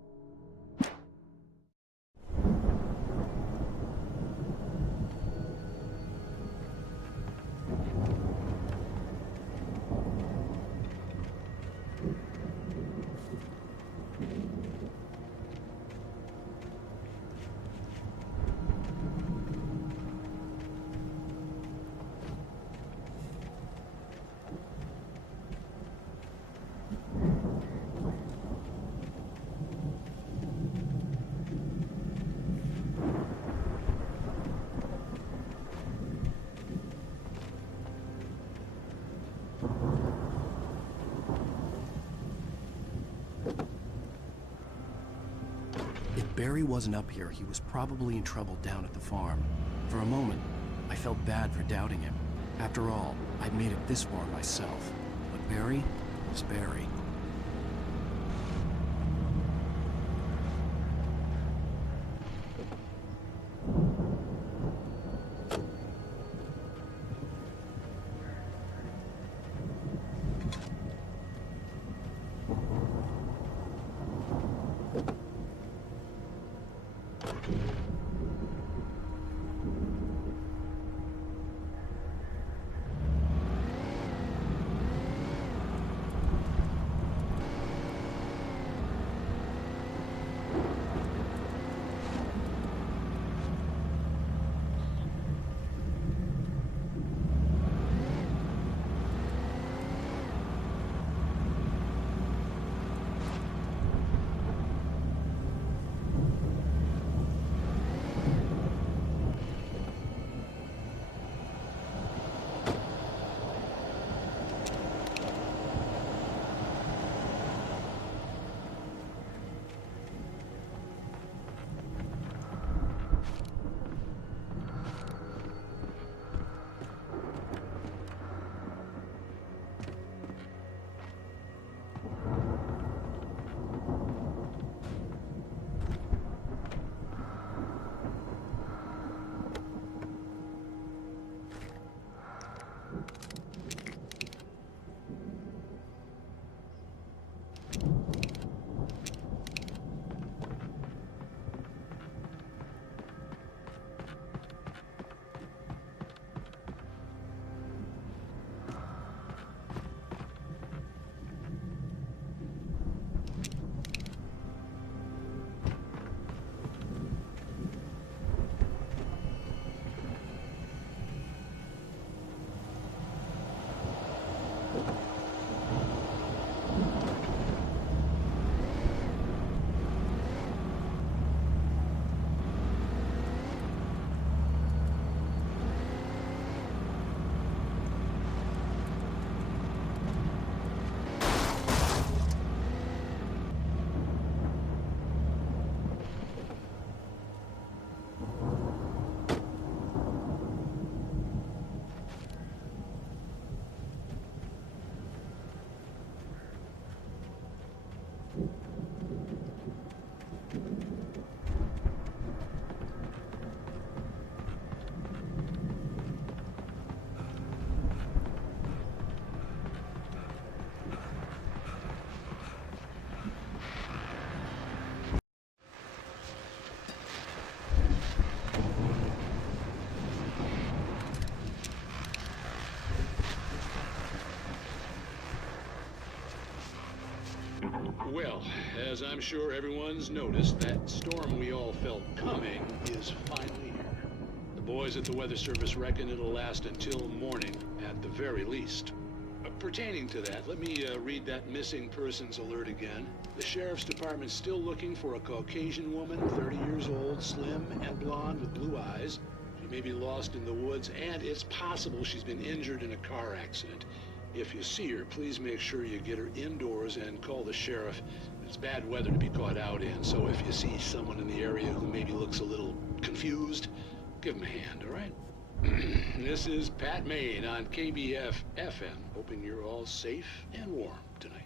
If Barry wasn't up here, he was probably in trouble down at the farm. For a moment, I felt bad for doubting him. After all, I'd made it this far myself. But Barry was Barry. Well, as I'm sure everyone's noticed, that storm we all felt coming is finally here. The boys at the Weather Service reckon it'll last until morning, at the very least. Pertaining to that, let me read that missing persons alert again. The Sheriff's Department's still looking for a Caucasian woman, 30 years old, slim and blonde with blue eyes. She may be lost in the woods, and it's possible she's been injured in a car accident. If you see her, please make sure you get her indoors and call the sheriff. It's bad weather to be caught out in, so if you see someone in the area who maybe looks a little confused, give them a hand, all right? This is Pat Maine on KBF FM, hoping you're all safe and warm tonight.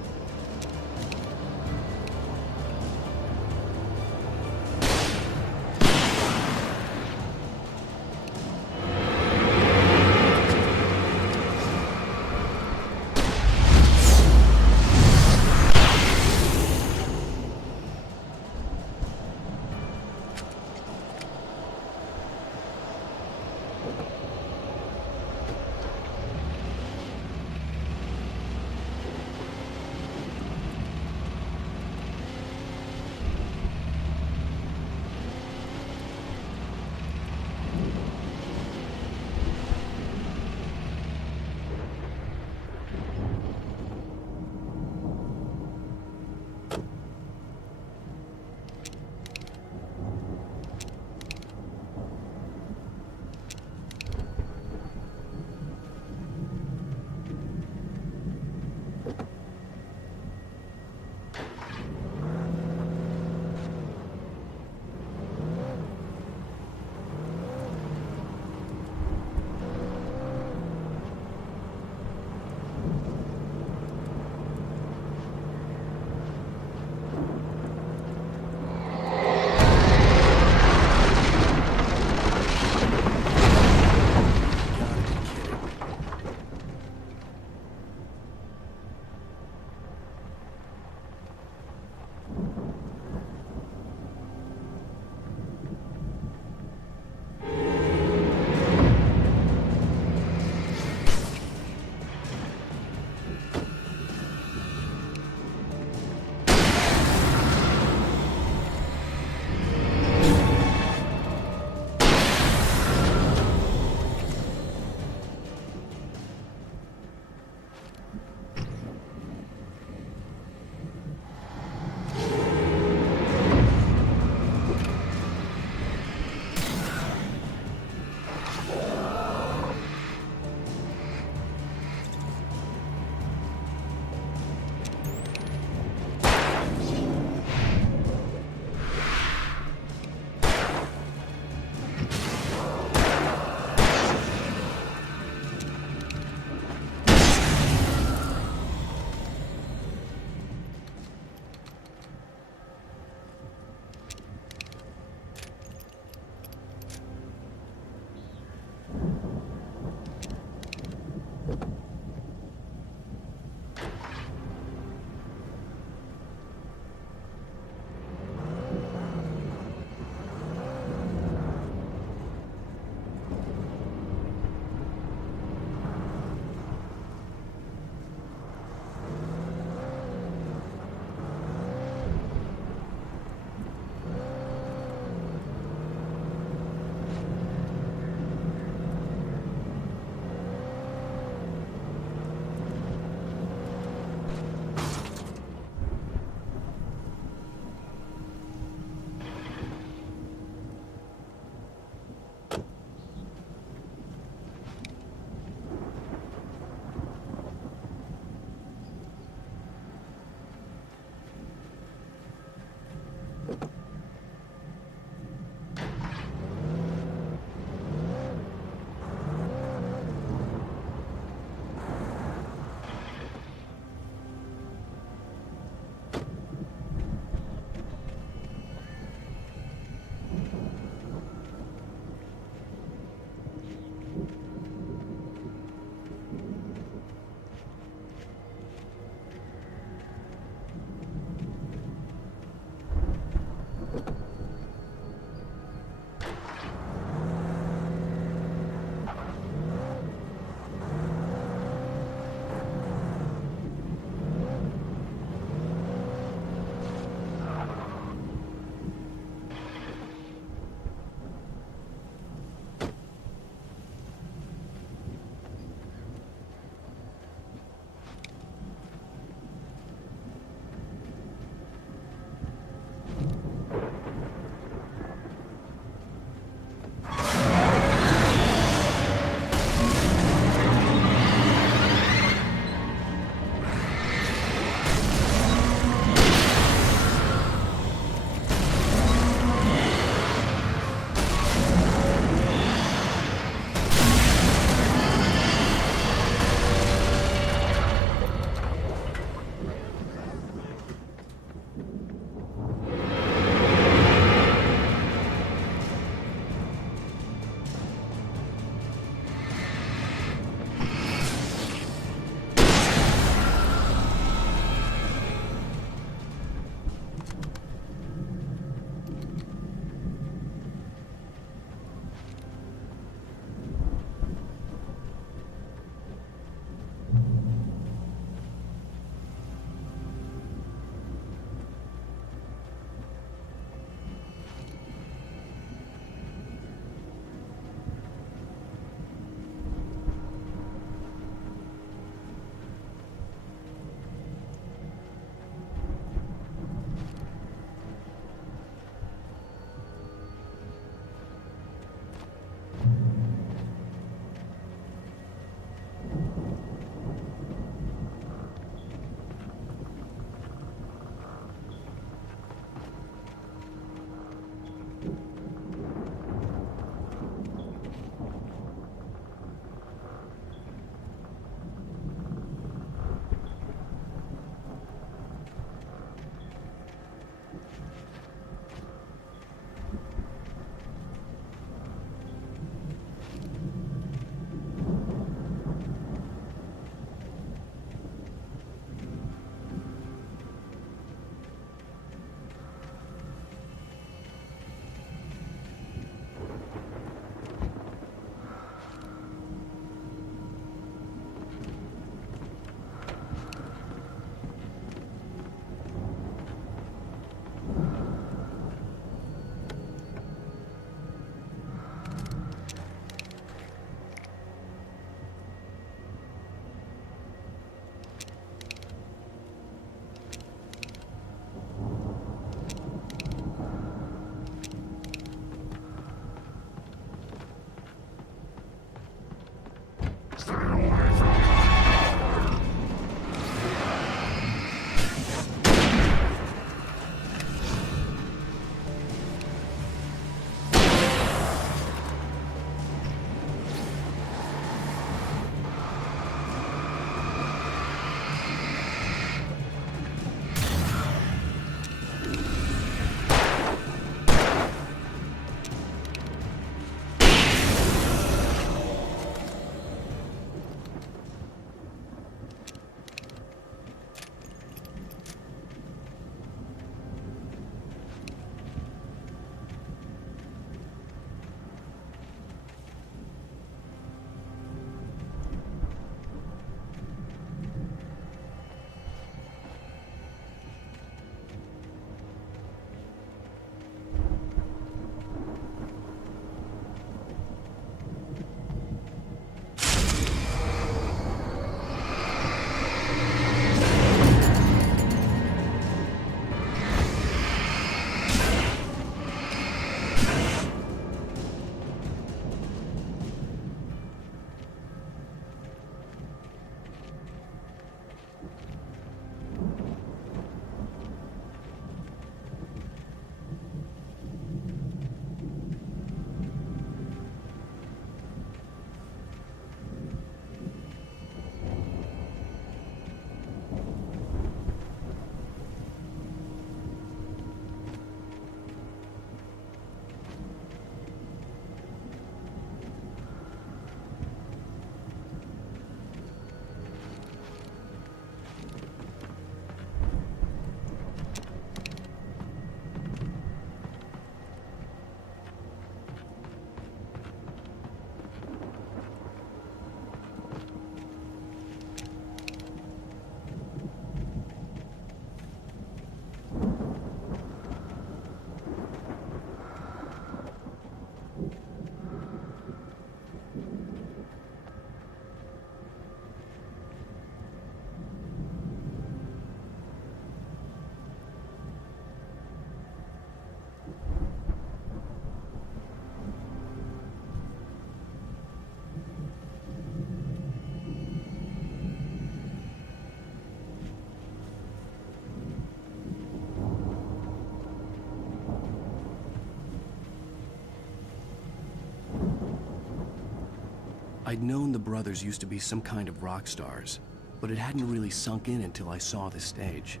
I'd known the brothers used to be some kind of rock stars, but it hadn't really sunk in until I saw the stage.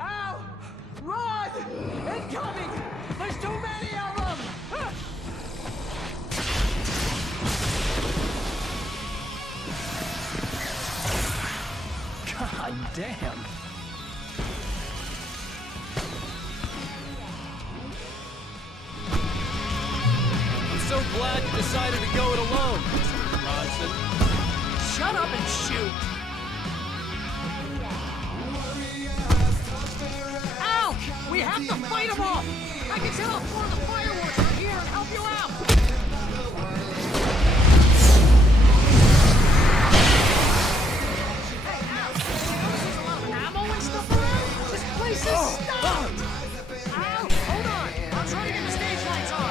Ow! Run! Incoming! There's too many of them! God damn! I'm so glad you decided to go it alone, Mr. Bronson. Shut up and shoot! Ow! We have to fight them off! I can set off one of the fireworks from here and help you out! There's a lot of ammo and stuff around! This place is stopped! Ow! Hold on! I'll try to get the stage lights on!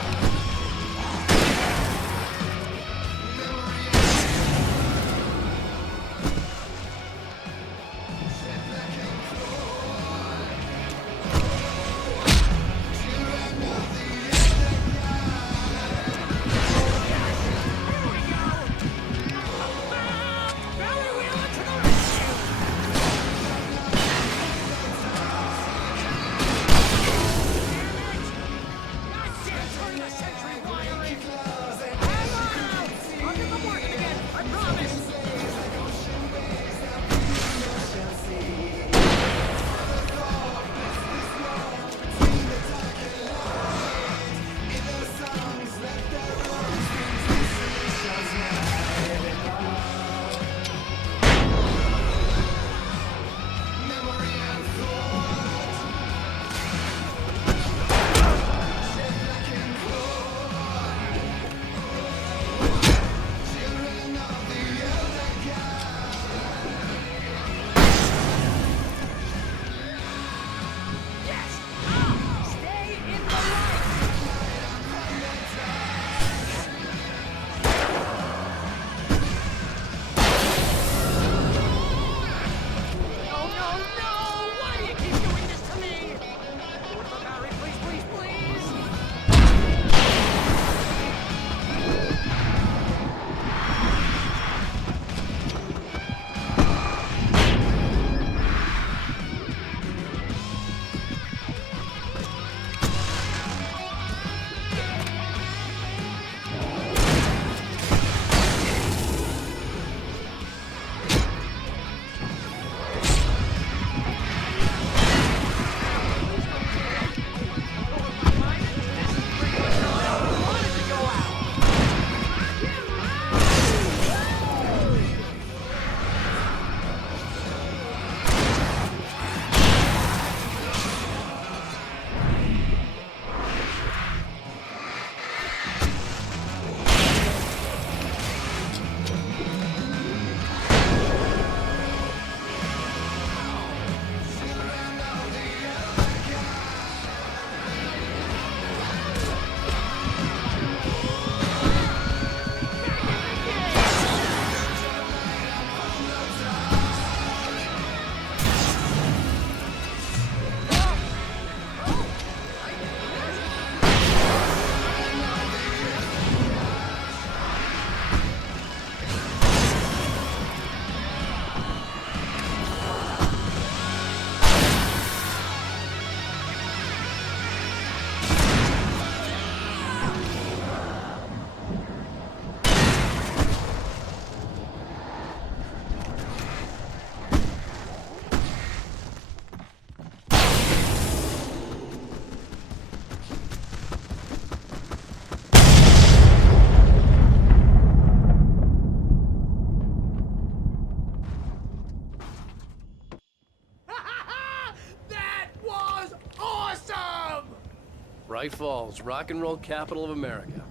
Bright Falls, rock and roll capital of America.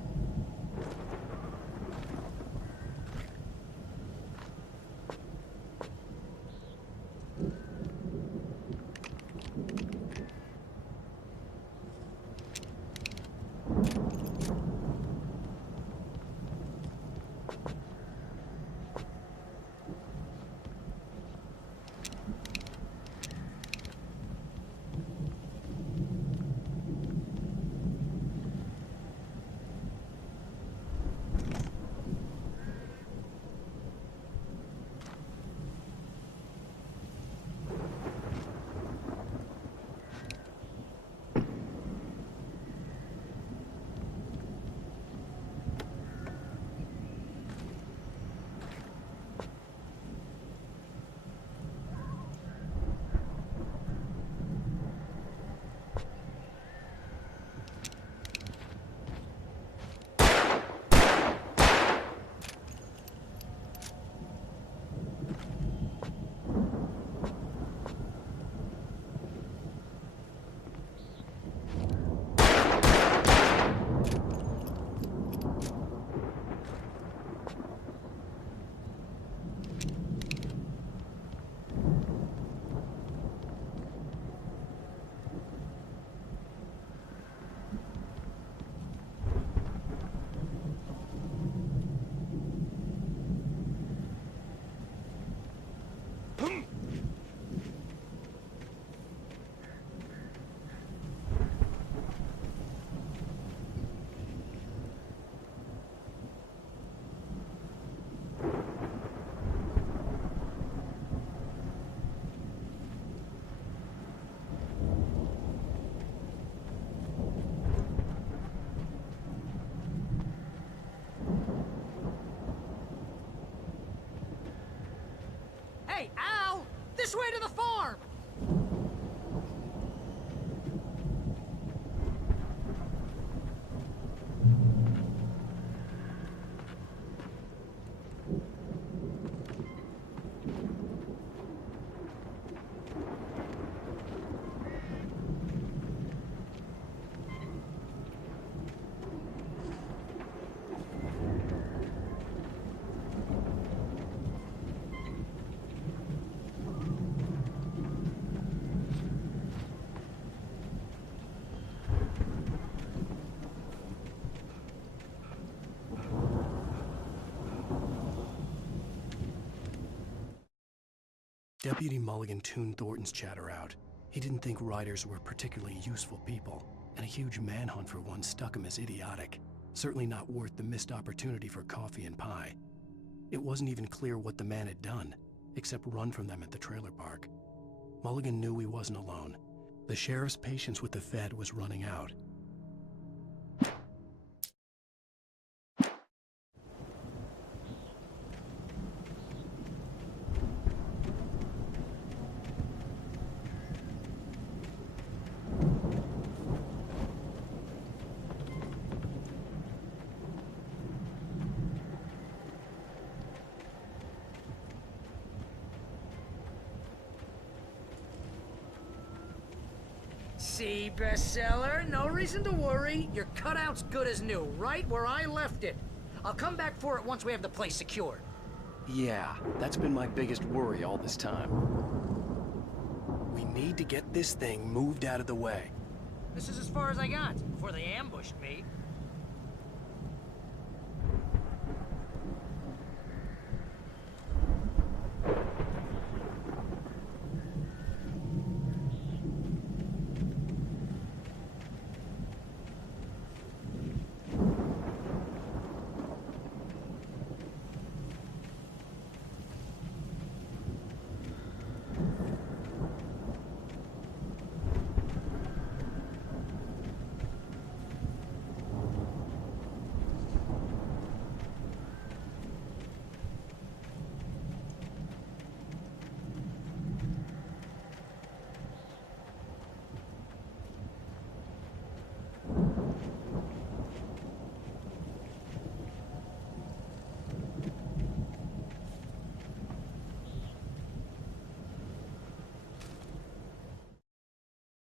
Deputy Mulligan tuned Thornton's chatter out. He didn't think writers were particularly useful people, and a huge manhunt for one struck him as idiotic. Certainly not worth the missed opportunity for coffee and pie. It wasn't even clear what the man had done, except run from them at the trailer park. Mulligan knew he wasn't alone. The sheriff's patience with the Fed was running out. See, bestseller? No reason to worry. Your cutout's good as new, right where I left it. I'll come back for it once we have the place secured. Yeah, that's been my biggest worry all this time. We need to get this thing moved out of the way. This is as far as I got before they ambushed me.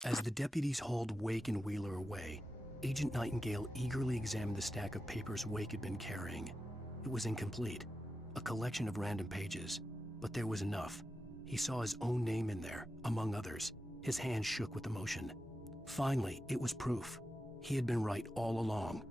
As the deputies hauled Wake and Wheeler away, Agent Nightingale eagerly examined the stack of papers Wake had been carrying. It was incomplete, a collection of random pages, but there was enough. He saw his own name in there, among others. His hand shook with emotion. Finally, it was proof. He had been right all along.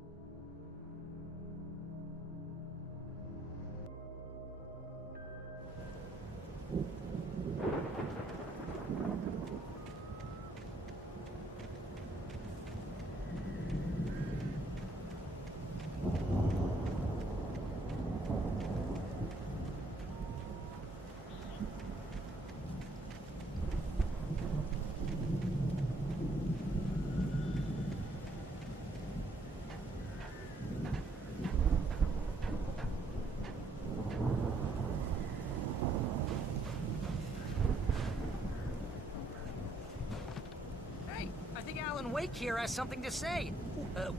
Wake here has something to say.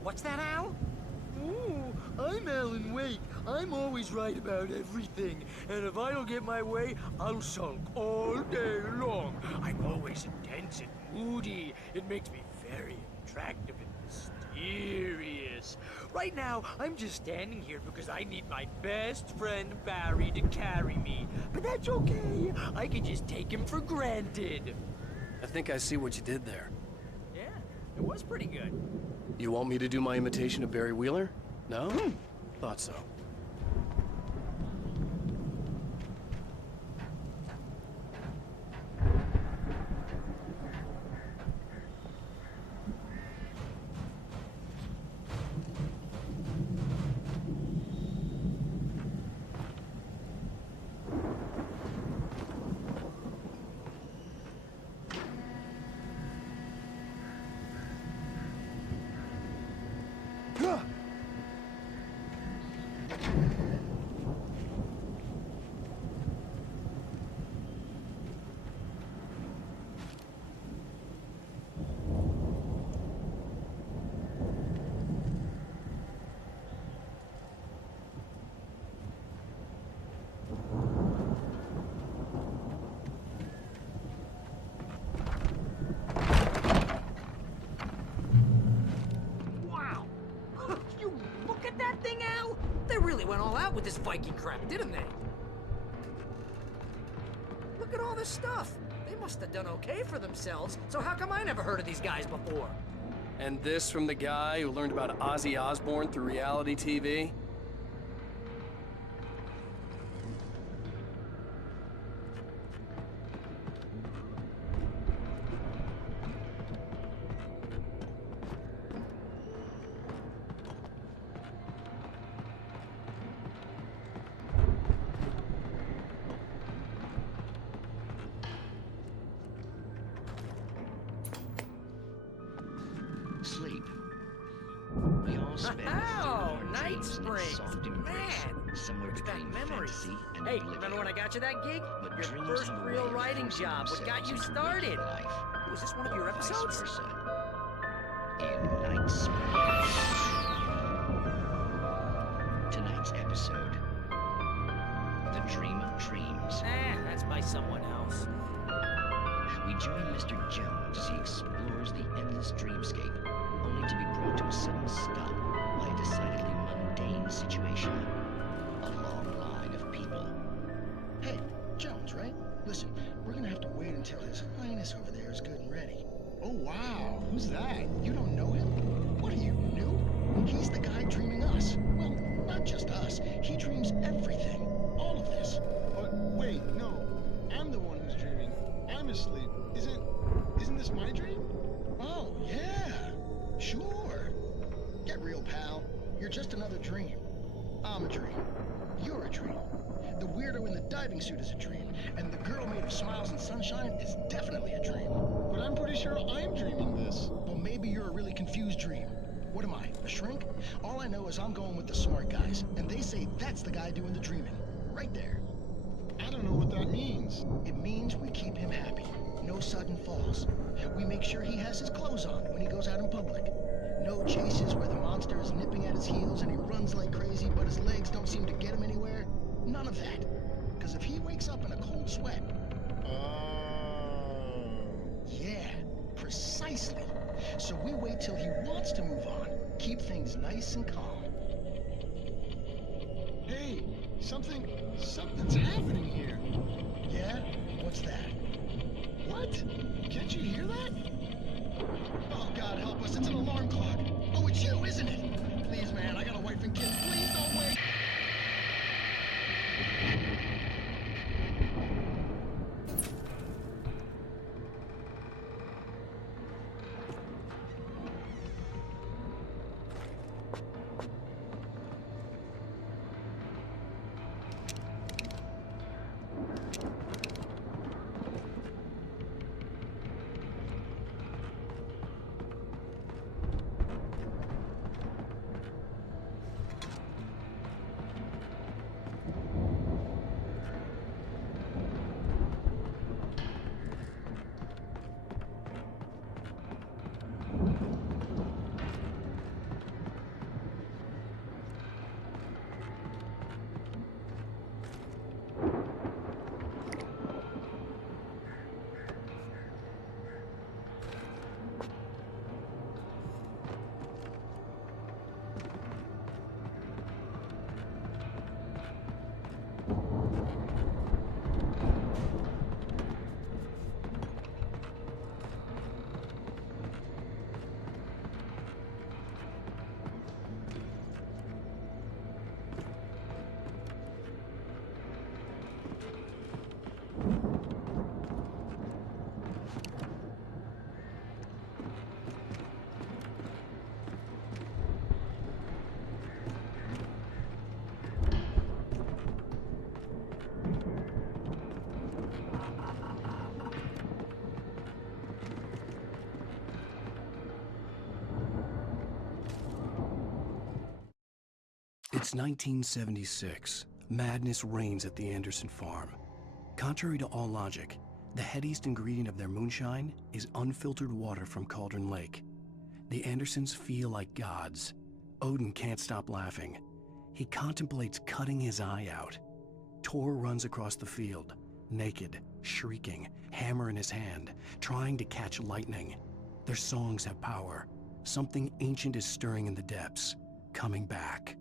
What's that, Al? Ooh, I'm Alan Wake. I'm always right about everything. And if I don't get my way, I'll sulk all day long. I'm always intense and moody. It makes me very attractive and mysterious. Right now, I'm just standing here because I need my best friend Barry to carry me. But that's okay. I can just take him for granted. I think I see what you did there. It was pretty good. You want me to do my imitation of Barry Wheeler? No? Thought so. Went all out with this Viking crap, didn't they? Look at all this stuff. They must have done okay for themselves, so how come I never heard of these guys before? And this from the guy who learned about Ozzy Osbourne through reality TV? Oh, night springs. Man, somewhere it's between back memories. fantasy and Hey, oblivion. remember when I got you that gig? But Your dreams first have a real way of writing forcing job. What got you themselves into started? waking life, Was this one of your or vice episodes? versa. In Night Springs. Tonight's episode, The Dream of Dreams. That's by someone else. We join Mr. Jones as he explores the endless dreamscape, only to be brought to a sudden stop by a decidedly mundane situation. A long line of people. Hey, Jones, right? Listen, we're gonna have to wait until His Highness over there is good and ready. Oh, wow. Who's that? You don't know him? What are you, new? He's the guy dreaming us. Well, not just us. He dreams everything. All of this. But wait, no. I'm the one who's dreaming. I'm asleep. Isn't this my dream? Oh, yeah. Sure. Get real, pal. You're just another dream. I'm a dream. You're a dream. The weirdo in the diving suit is a dream, and the girl made of smiles and sunshine is definitely a dream. But I'm pretty sure I'm dreaming this. Well, maybe you're a really confused dream. What am I, a shrink? All I know is I'm going with the smart guys, and they say that's the guy doing the dreaming. Right there. I don't know what that means. It means we keep him happy. No sudden falls. We make sure he has his clothes on when he goes out in public. No chases where the monster is nipping at his heels and he runs like crazy, but his legs don't seem to get him anywhere. None of that. Because if he wakes up in a cold sweat... Yeah, precisely. So we wait till he wants to move on. Keep things nice and calm. Hey, something's happening here. Yeah? What's that? What? Can't you hear that? Oh, God help us, it's an alarm clock. Oh, it's you, isn't it? Please, man, I got a wife and kids. Please don't wait. It's 1976. Madness reigns at the Anderson farm. Contrary to all logic, the headiest ingredient of their moonshine is unfiltered water from Cauldron Lake. The Andersons feel like gods. Odin can't stop laughing. He contemplates cutting his eye out. Tor runs across the field, naked, shrieking, hammer in his hand, trying to catch lightning. Their songs have power. Something ancient is stirring in the depths, coming back.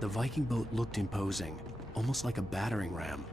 The Viking boat looked imposing, almost like a battering ram.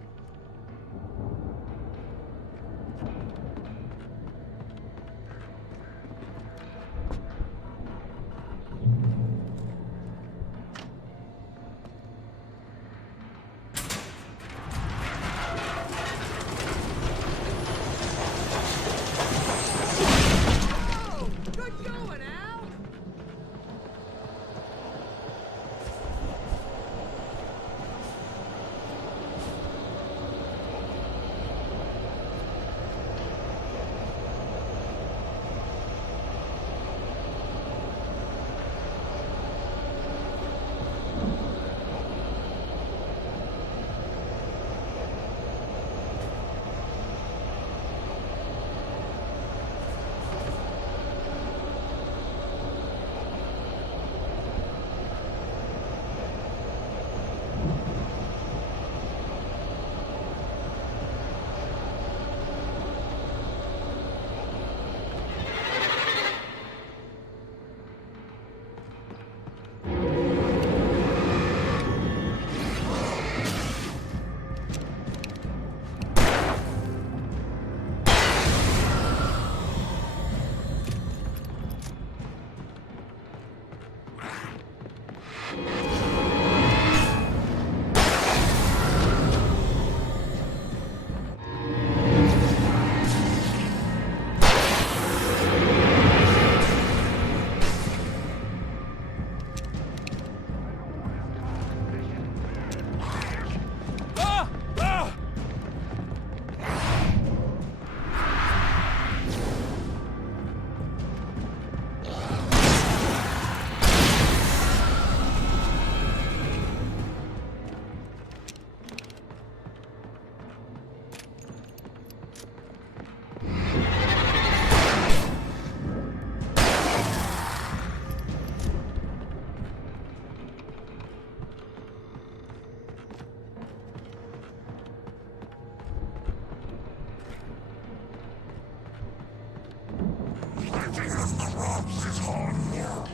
Perhaps it's hard work.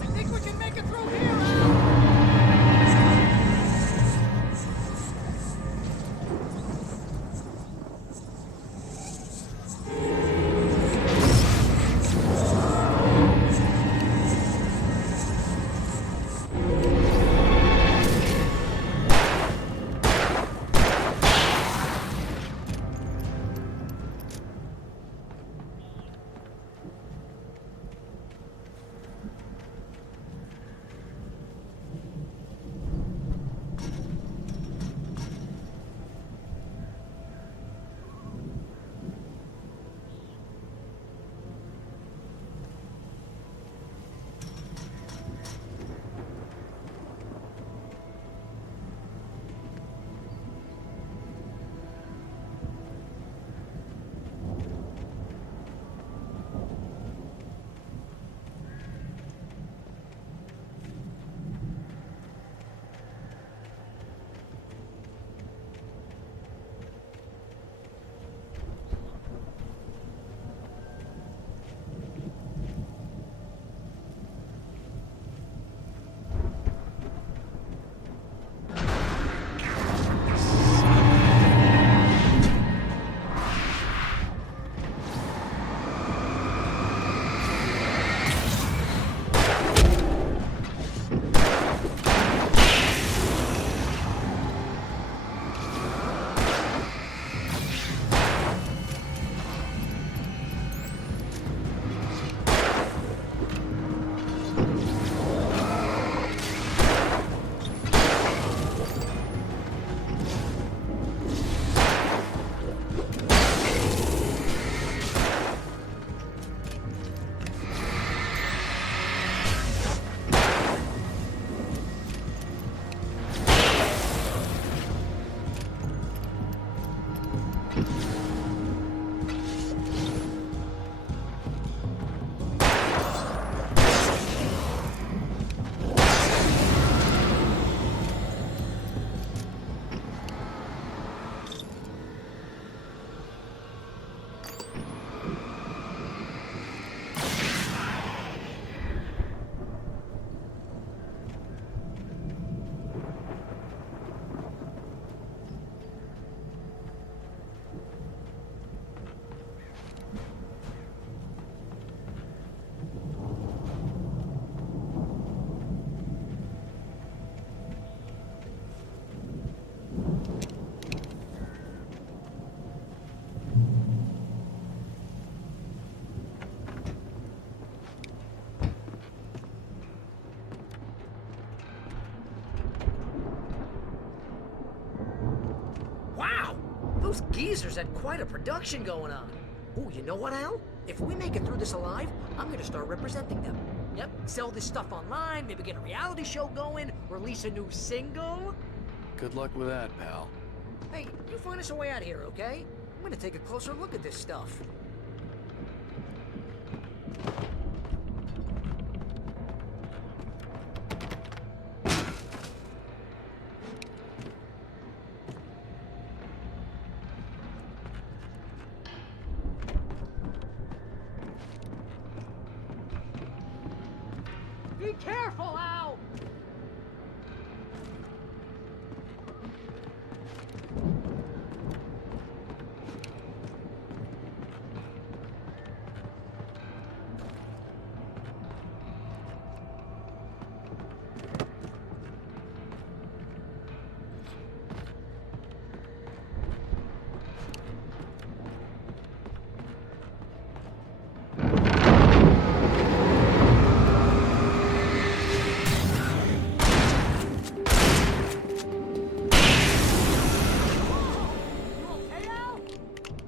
I think we can make it through here, Al! Those geezers had quite a production going on. Ooh, you know what, Al? If we make it through this alive, I'm gonna start representing them. Yep, sell this stuff online, maybe get a reality show going, release a new single. Good luck with that, pal. Hey, you find us a way out of here, okay? I'm gonna take a closer look at this stuff. Be careful, Al!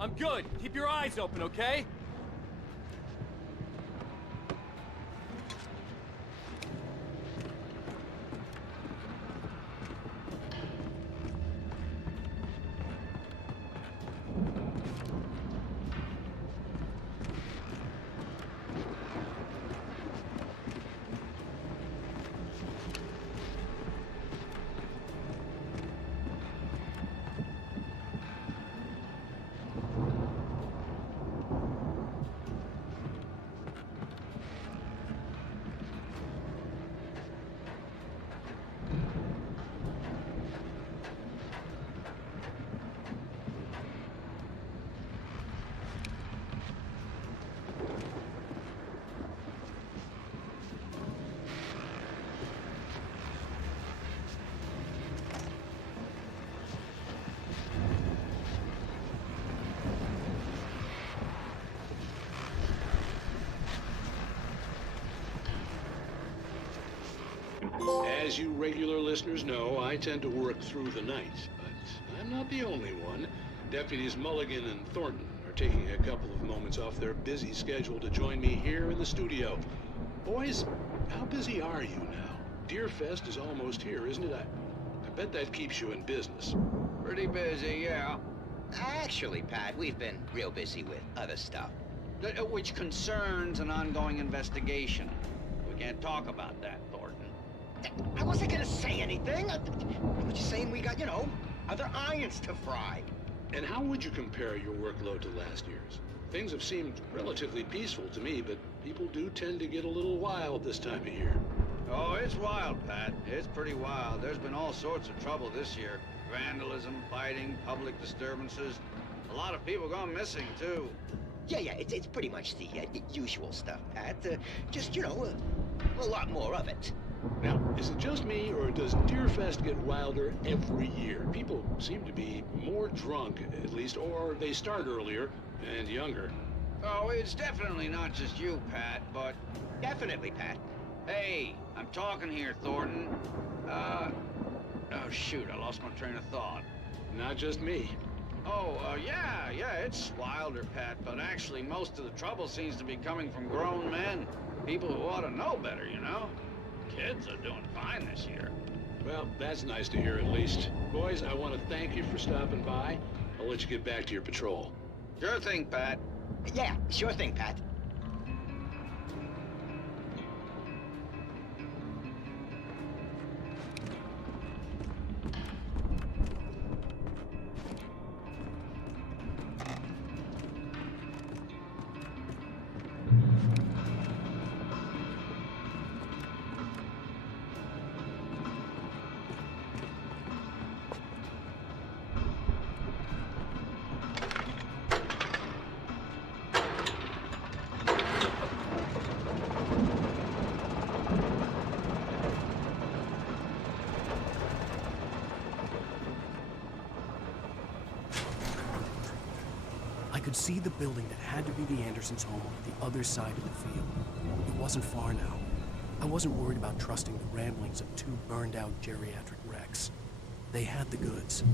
I'm good. Keep your eyes open, okay? As you regular listeners know, I tend to work through the night, but I'm not the only one. Deputies Mulligan and Thornton are taking a couple of moments off their busy schedule to join me here in the studio. Boys, how busy are you now? Deerfest is almost here, isn't it? I bet that keeps you in business. Pretty busy, yeah. Actually, Pat, we've been real busy with other stuff, which concerns an ongoing investigation. We can't talk about that, Thornton. I wasn't gonna say anything. I was just saying we got, other irons to fry. And how would you compare your workload to last year's? Things have seemed relatively peaceful to me, but people do tend to get a little wild this time of year. Oh, it's wild, Pat. It's pretty wild. There's been all sorts of trouble this year. Vandalism, fighting, public disturbances. A lot of people gone missing, too. Yeah, it's pretty much the usual stuff, Pat. Just, a lot more of it. Now, is it just me, or does Deerfest get wilder every year? People seem to be more drunk, at least, or they start earlier and younger. Oh, it's definitely not just you, Pat, but... Definitely, Pat. Hey, I'm talking here, Thornton. Oh, shoot, I lost my train of thought. Not just me. Oh, yeah, it's wilder, Pat, but actually most of the trouble seems to be coming from grown men. People who ought to know better, Kids are doing fine this year. Well, that's nice to hear at least. Boys, I want to thank you for stopping by. I'll let you get back to your patrol. Sure thing, Pat. Yeah, sure thing, Pat. I could see the building that had to be the Andersons' home on the other side of the field. It wasn't far now. I wasn't worried about trusting the ramblings of two burned-out geriatric wrecks. They had the goods.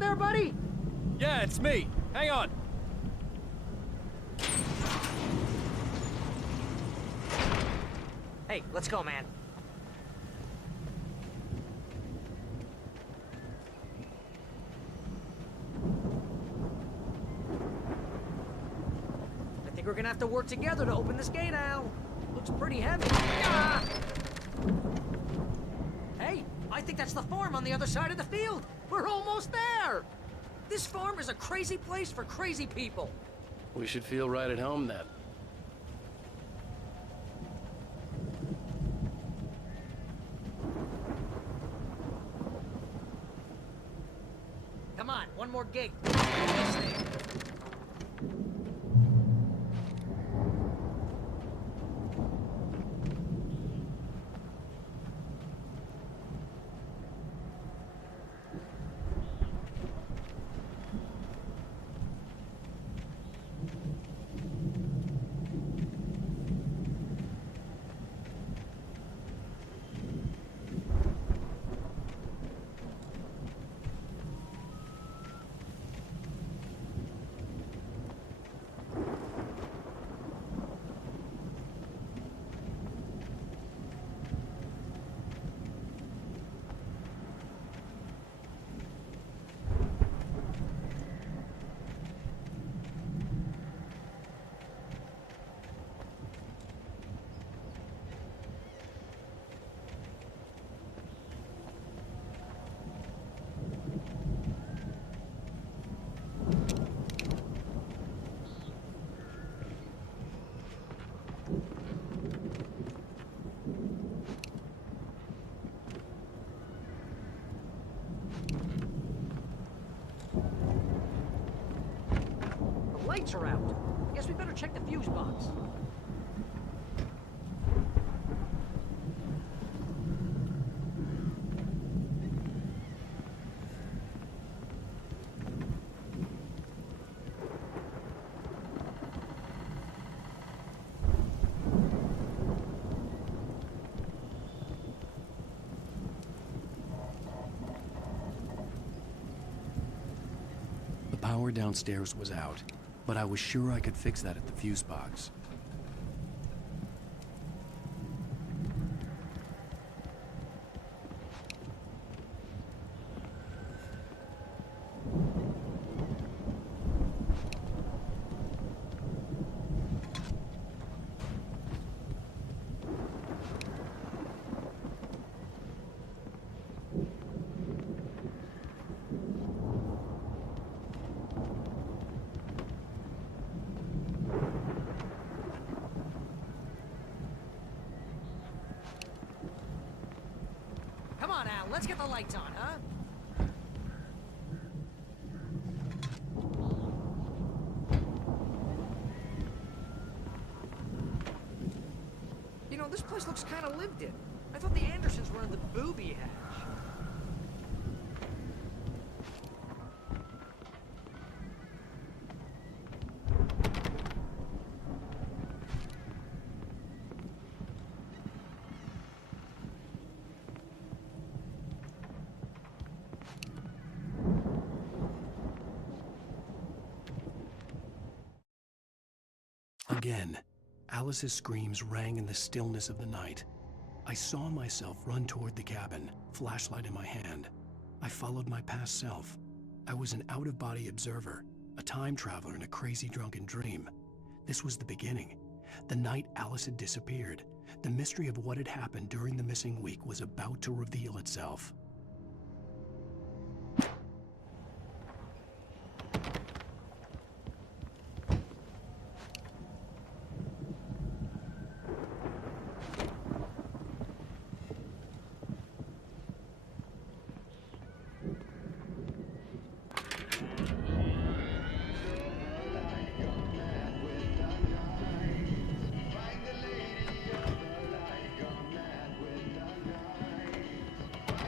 out there, buddy? Yeah, it's me. Hang on. Hey, let's go, man. I think we're gonna have to work together to open this gate, Al. Looks pretty heavy. Ah! Hey, I think that's the farm on the other side of the field. We're almost there. This farm is a crazy place for crazy people. We should feel right at home then. Come on, one more gate. This thing. Lights are out. I guess we better check the fuse box. The power downstairs was out, but I was sure I could fix that at the fuse box. Come on, Al, let's get the lights on, huh? You know, this place looks kind of lived in. I thought the Andersons were in the booby hatch. Again, Alice's screams rang in the stillness of the night. I saw myself run toward the cabin, flashlight in my hand. I followed my past self. I was an out-of-body observer, a time traveler in a crazy drunken dream. This was the beginning. The night Alice had disappeared. The mystery of what had happened during the missing week was about to reveal itself.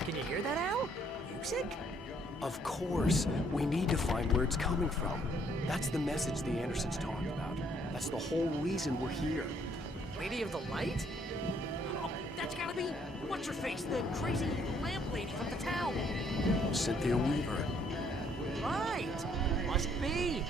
Can you hear that, Al? Music? Of course. We need to find where it's coming from. That's the message the Andersons talked about. That's the whole reason we're here. Lady of the Light? Oh, that's gotta be... What's her face? The crazy lamp lady from the town. Cynthia Weaver. Right. Must be.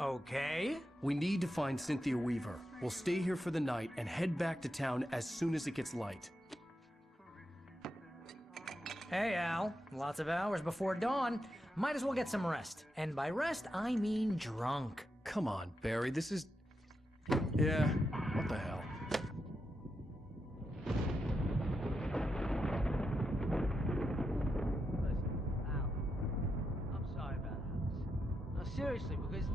Okay. We need to find Cynthia Weaver. We'll stay here for the night and head back to town as soon as it gets light. Hey, Al. Lots of hours before dawn. Might as well get some rest. And by rest, I mean drunk. Come on, Barry, this is... Yeah, what the hell? I'm sorry about this. No, seriously, because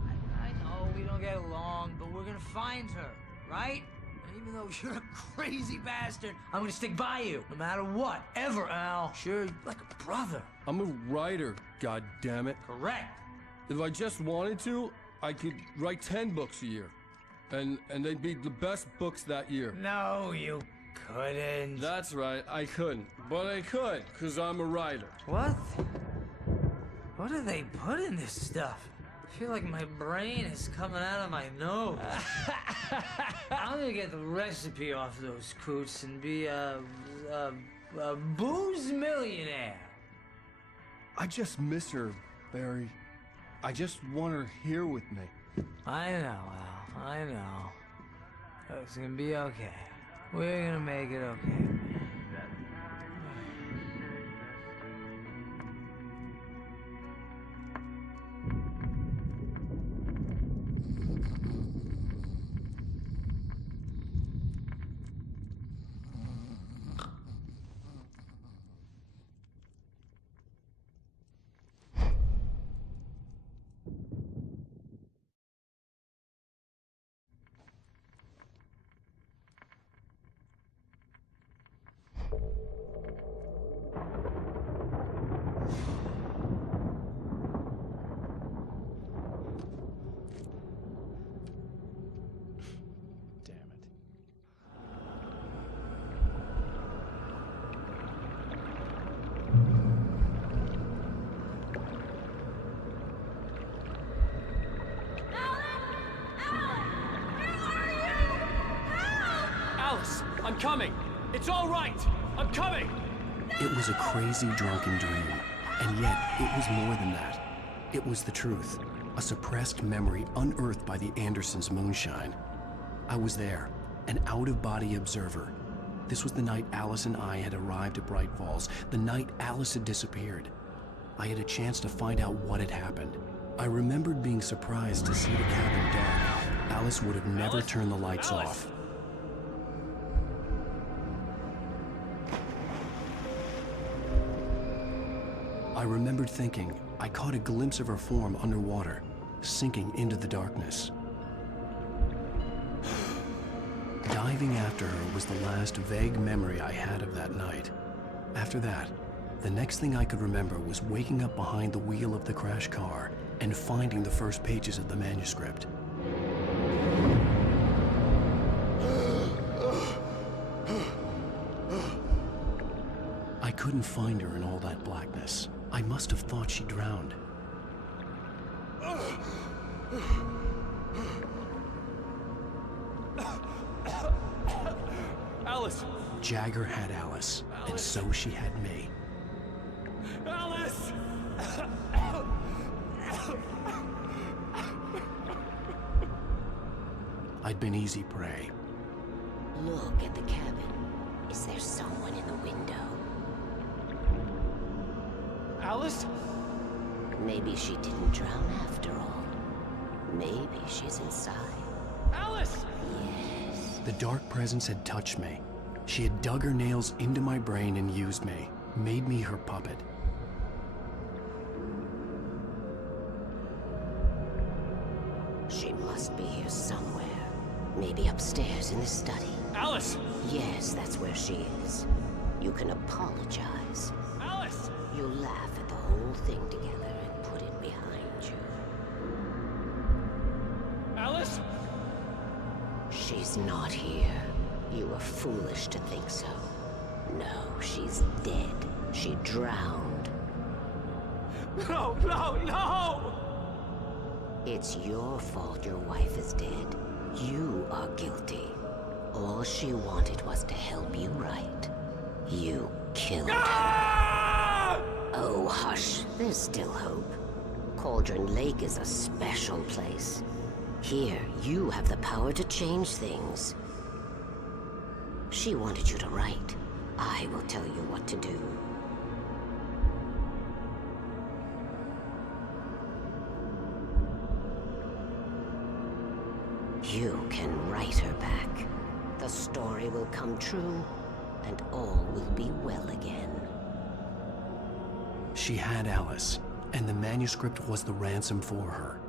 I know we don't get along, but we're gonna find her, right? And even though you're a crazy bastard, I'm gonna stick by you, no matter what, ever, Al. Sure, like a brother. I'm a writer, goddammit. Correct. If I just wanted to, I could write 10 books a year. And they'd be the best books that year. No, you couldn't. That's right, I couldn't. But I could, because I'm a writer. What? What do they put in this stuff? I feel like my brain is coming out of my nose. I'm gonna get the recipe off those coots and be a booze millionaire. I just miss her, Barry. I just want her here with me. I know, Al. I know. It's gonna be okay. We're gonna make it okay. I'm coming! It's all right! I'm coming! It was a crazy drunken dream, and yet it was more than that. It was the truth, a suppressed memory unearthed by the Andersons' moonshine. I was there, an out-of-body observer. This was the night Alice and I had arrived at Bright Falls, the night Alice had disappeared. I had a chance to find out what had happened. I remembered being surprised to see the cabin dark. Alice would have never turned the lights off. I remembered thinking I caught a glimpse of her form underwater, sinking into the darkness. Diving after her was the last vague memory I had of that night. After that, the next thing I could remember was waking up behind the wheel of the crashed car and finding the first pages of the manuscript. I couldn't find her in all that blackness. I must have thought she drowned. Alice! Jagger had Alice, and so she had me. Alice! I'd been easy prey. Look at the cabin. Is there someone in the window? Alice? Maybe she didn't drown after all. Maybe she's inside. Alice! Yes. The dark presence had touched me. She had dug her nails into my brain and used me, made me her puppet. She must be here somewhere. Maybe upstairs in the study. Alice! Yes, that's where she is. You can apologize. Alice! You'll laugh at the whole thing together and put it behind you. Alice? She's not here. You were foolish to think so. No, she's dead. She drowned. No, no, no! It's your fault your wife is dead. You are guilty. All she wanted was to help you right. You killed her. Oh, hush. There's still hope. Cauldron Lake is a special place. Here, you have the power to change things. She wanted you to write. I will tell you what to do. You can write her back. The story will come true, and all will be well again. She had Alice, and the manuscript was the ransom for her.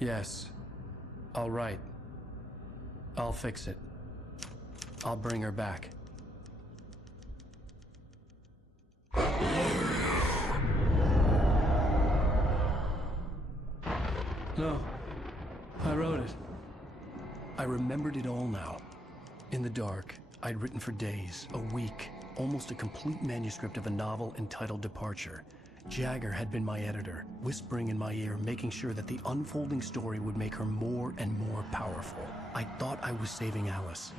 Yes. All right. I'll fix it. I'll bring her back. No. I wrote it. I remembered it all now. In the dark, I'd written for days, a week, almost a complete manuscript of a novel entitled Departure. Jagger had been my editor, whispering in my ear, making sure that the unfolding story would make her more and more powerful. I thought I was saving Alice.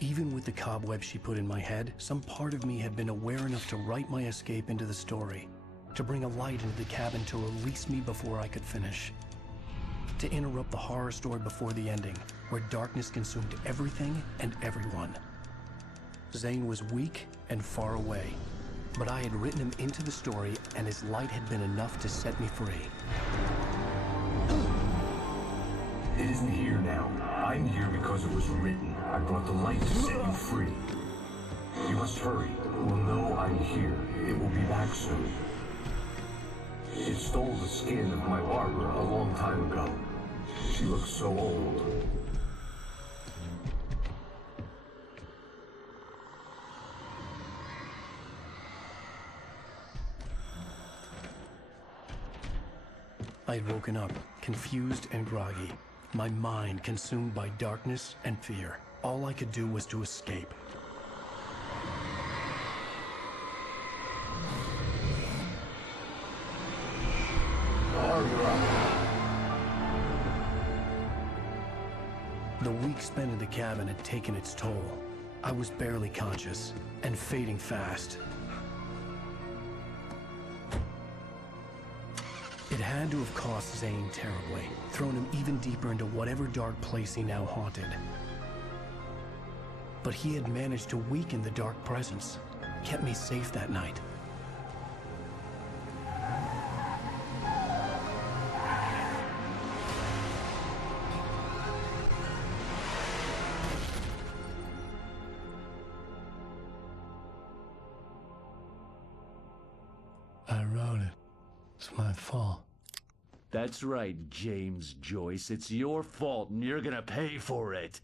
Even with the cobwebs she put in my head, some part of me had been aware enough to write my escape into the story, to bring a light into the cabin to release me before I could finish, to interrupt the horror story before the ending, where darkness consumed everything and everyone. Zane was weak and far away, but I had written him into the story, and his light had been enough to set me free. It isn't here now. I'm here because it was written. I brought the light to set you free. You must hurry. It will know I'm here. It will be back soon. It stole the skin of my Barbara a long time ago. She looks so old. I'd woken up, confused and groggy, my mind consumed by darkness and fear. All I could do was to escape. The week spent in the cabin had taken its toll. I was barely conscious, and fading fast. It had to have cost Zane terribly, thrown him even deeper into whatever dark place he now haunted. But he had managed to weaken the dark presence, kept me safe that night. I wrote it. It's my fault. That's right, James Joyce. It's your fault, and you're gonna pay for it.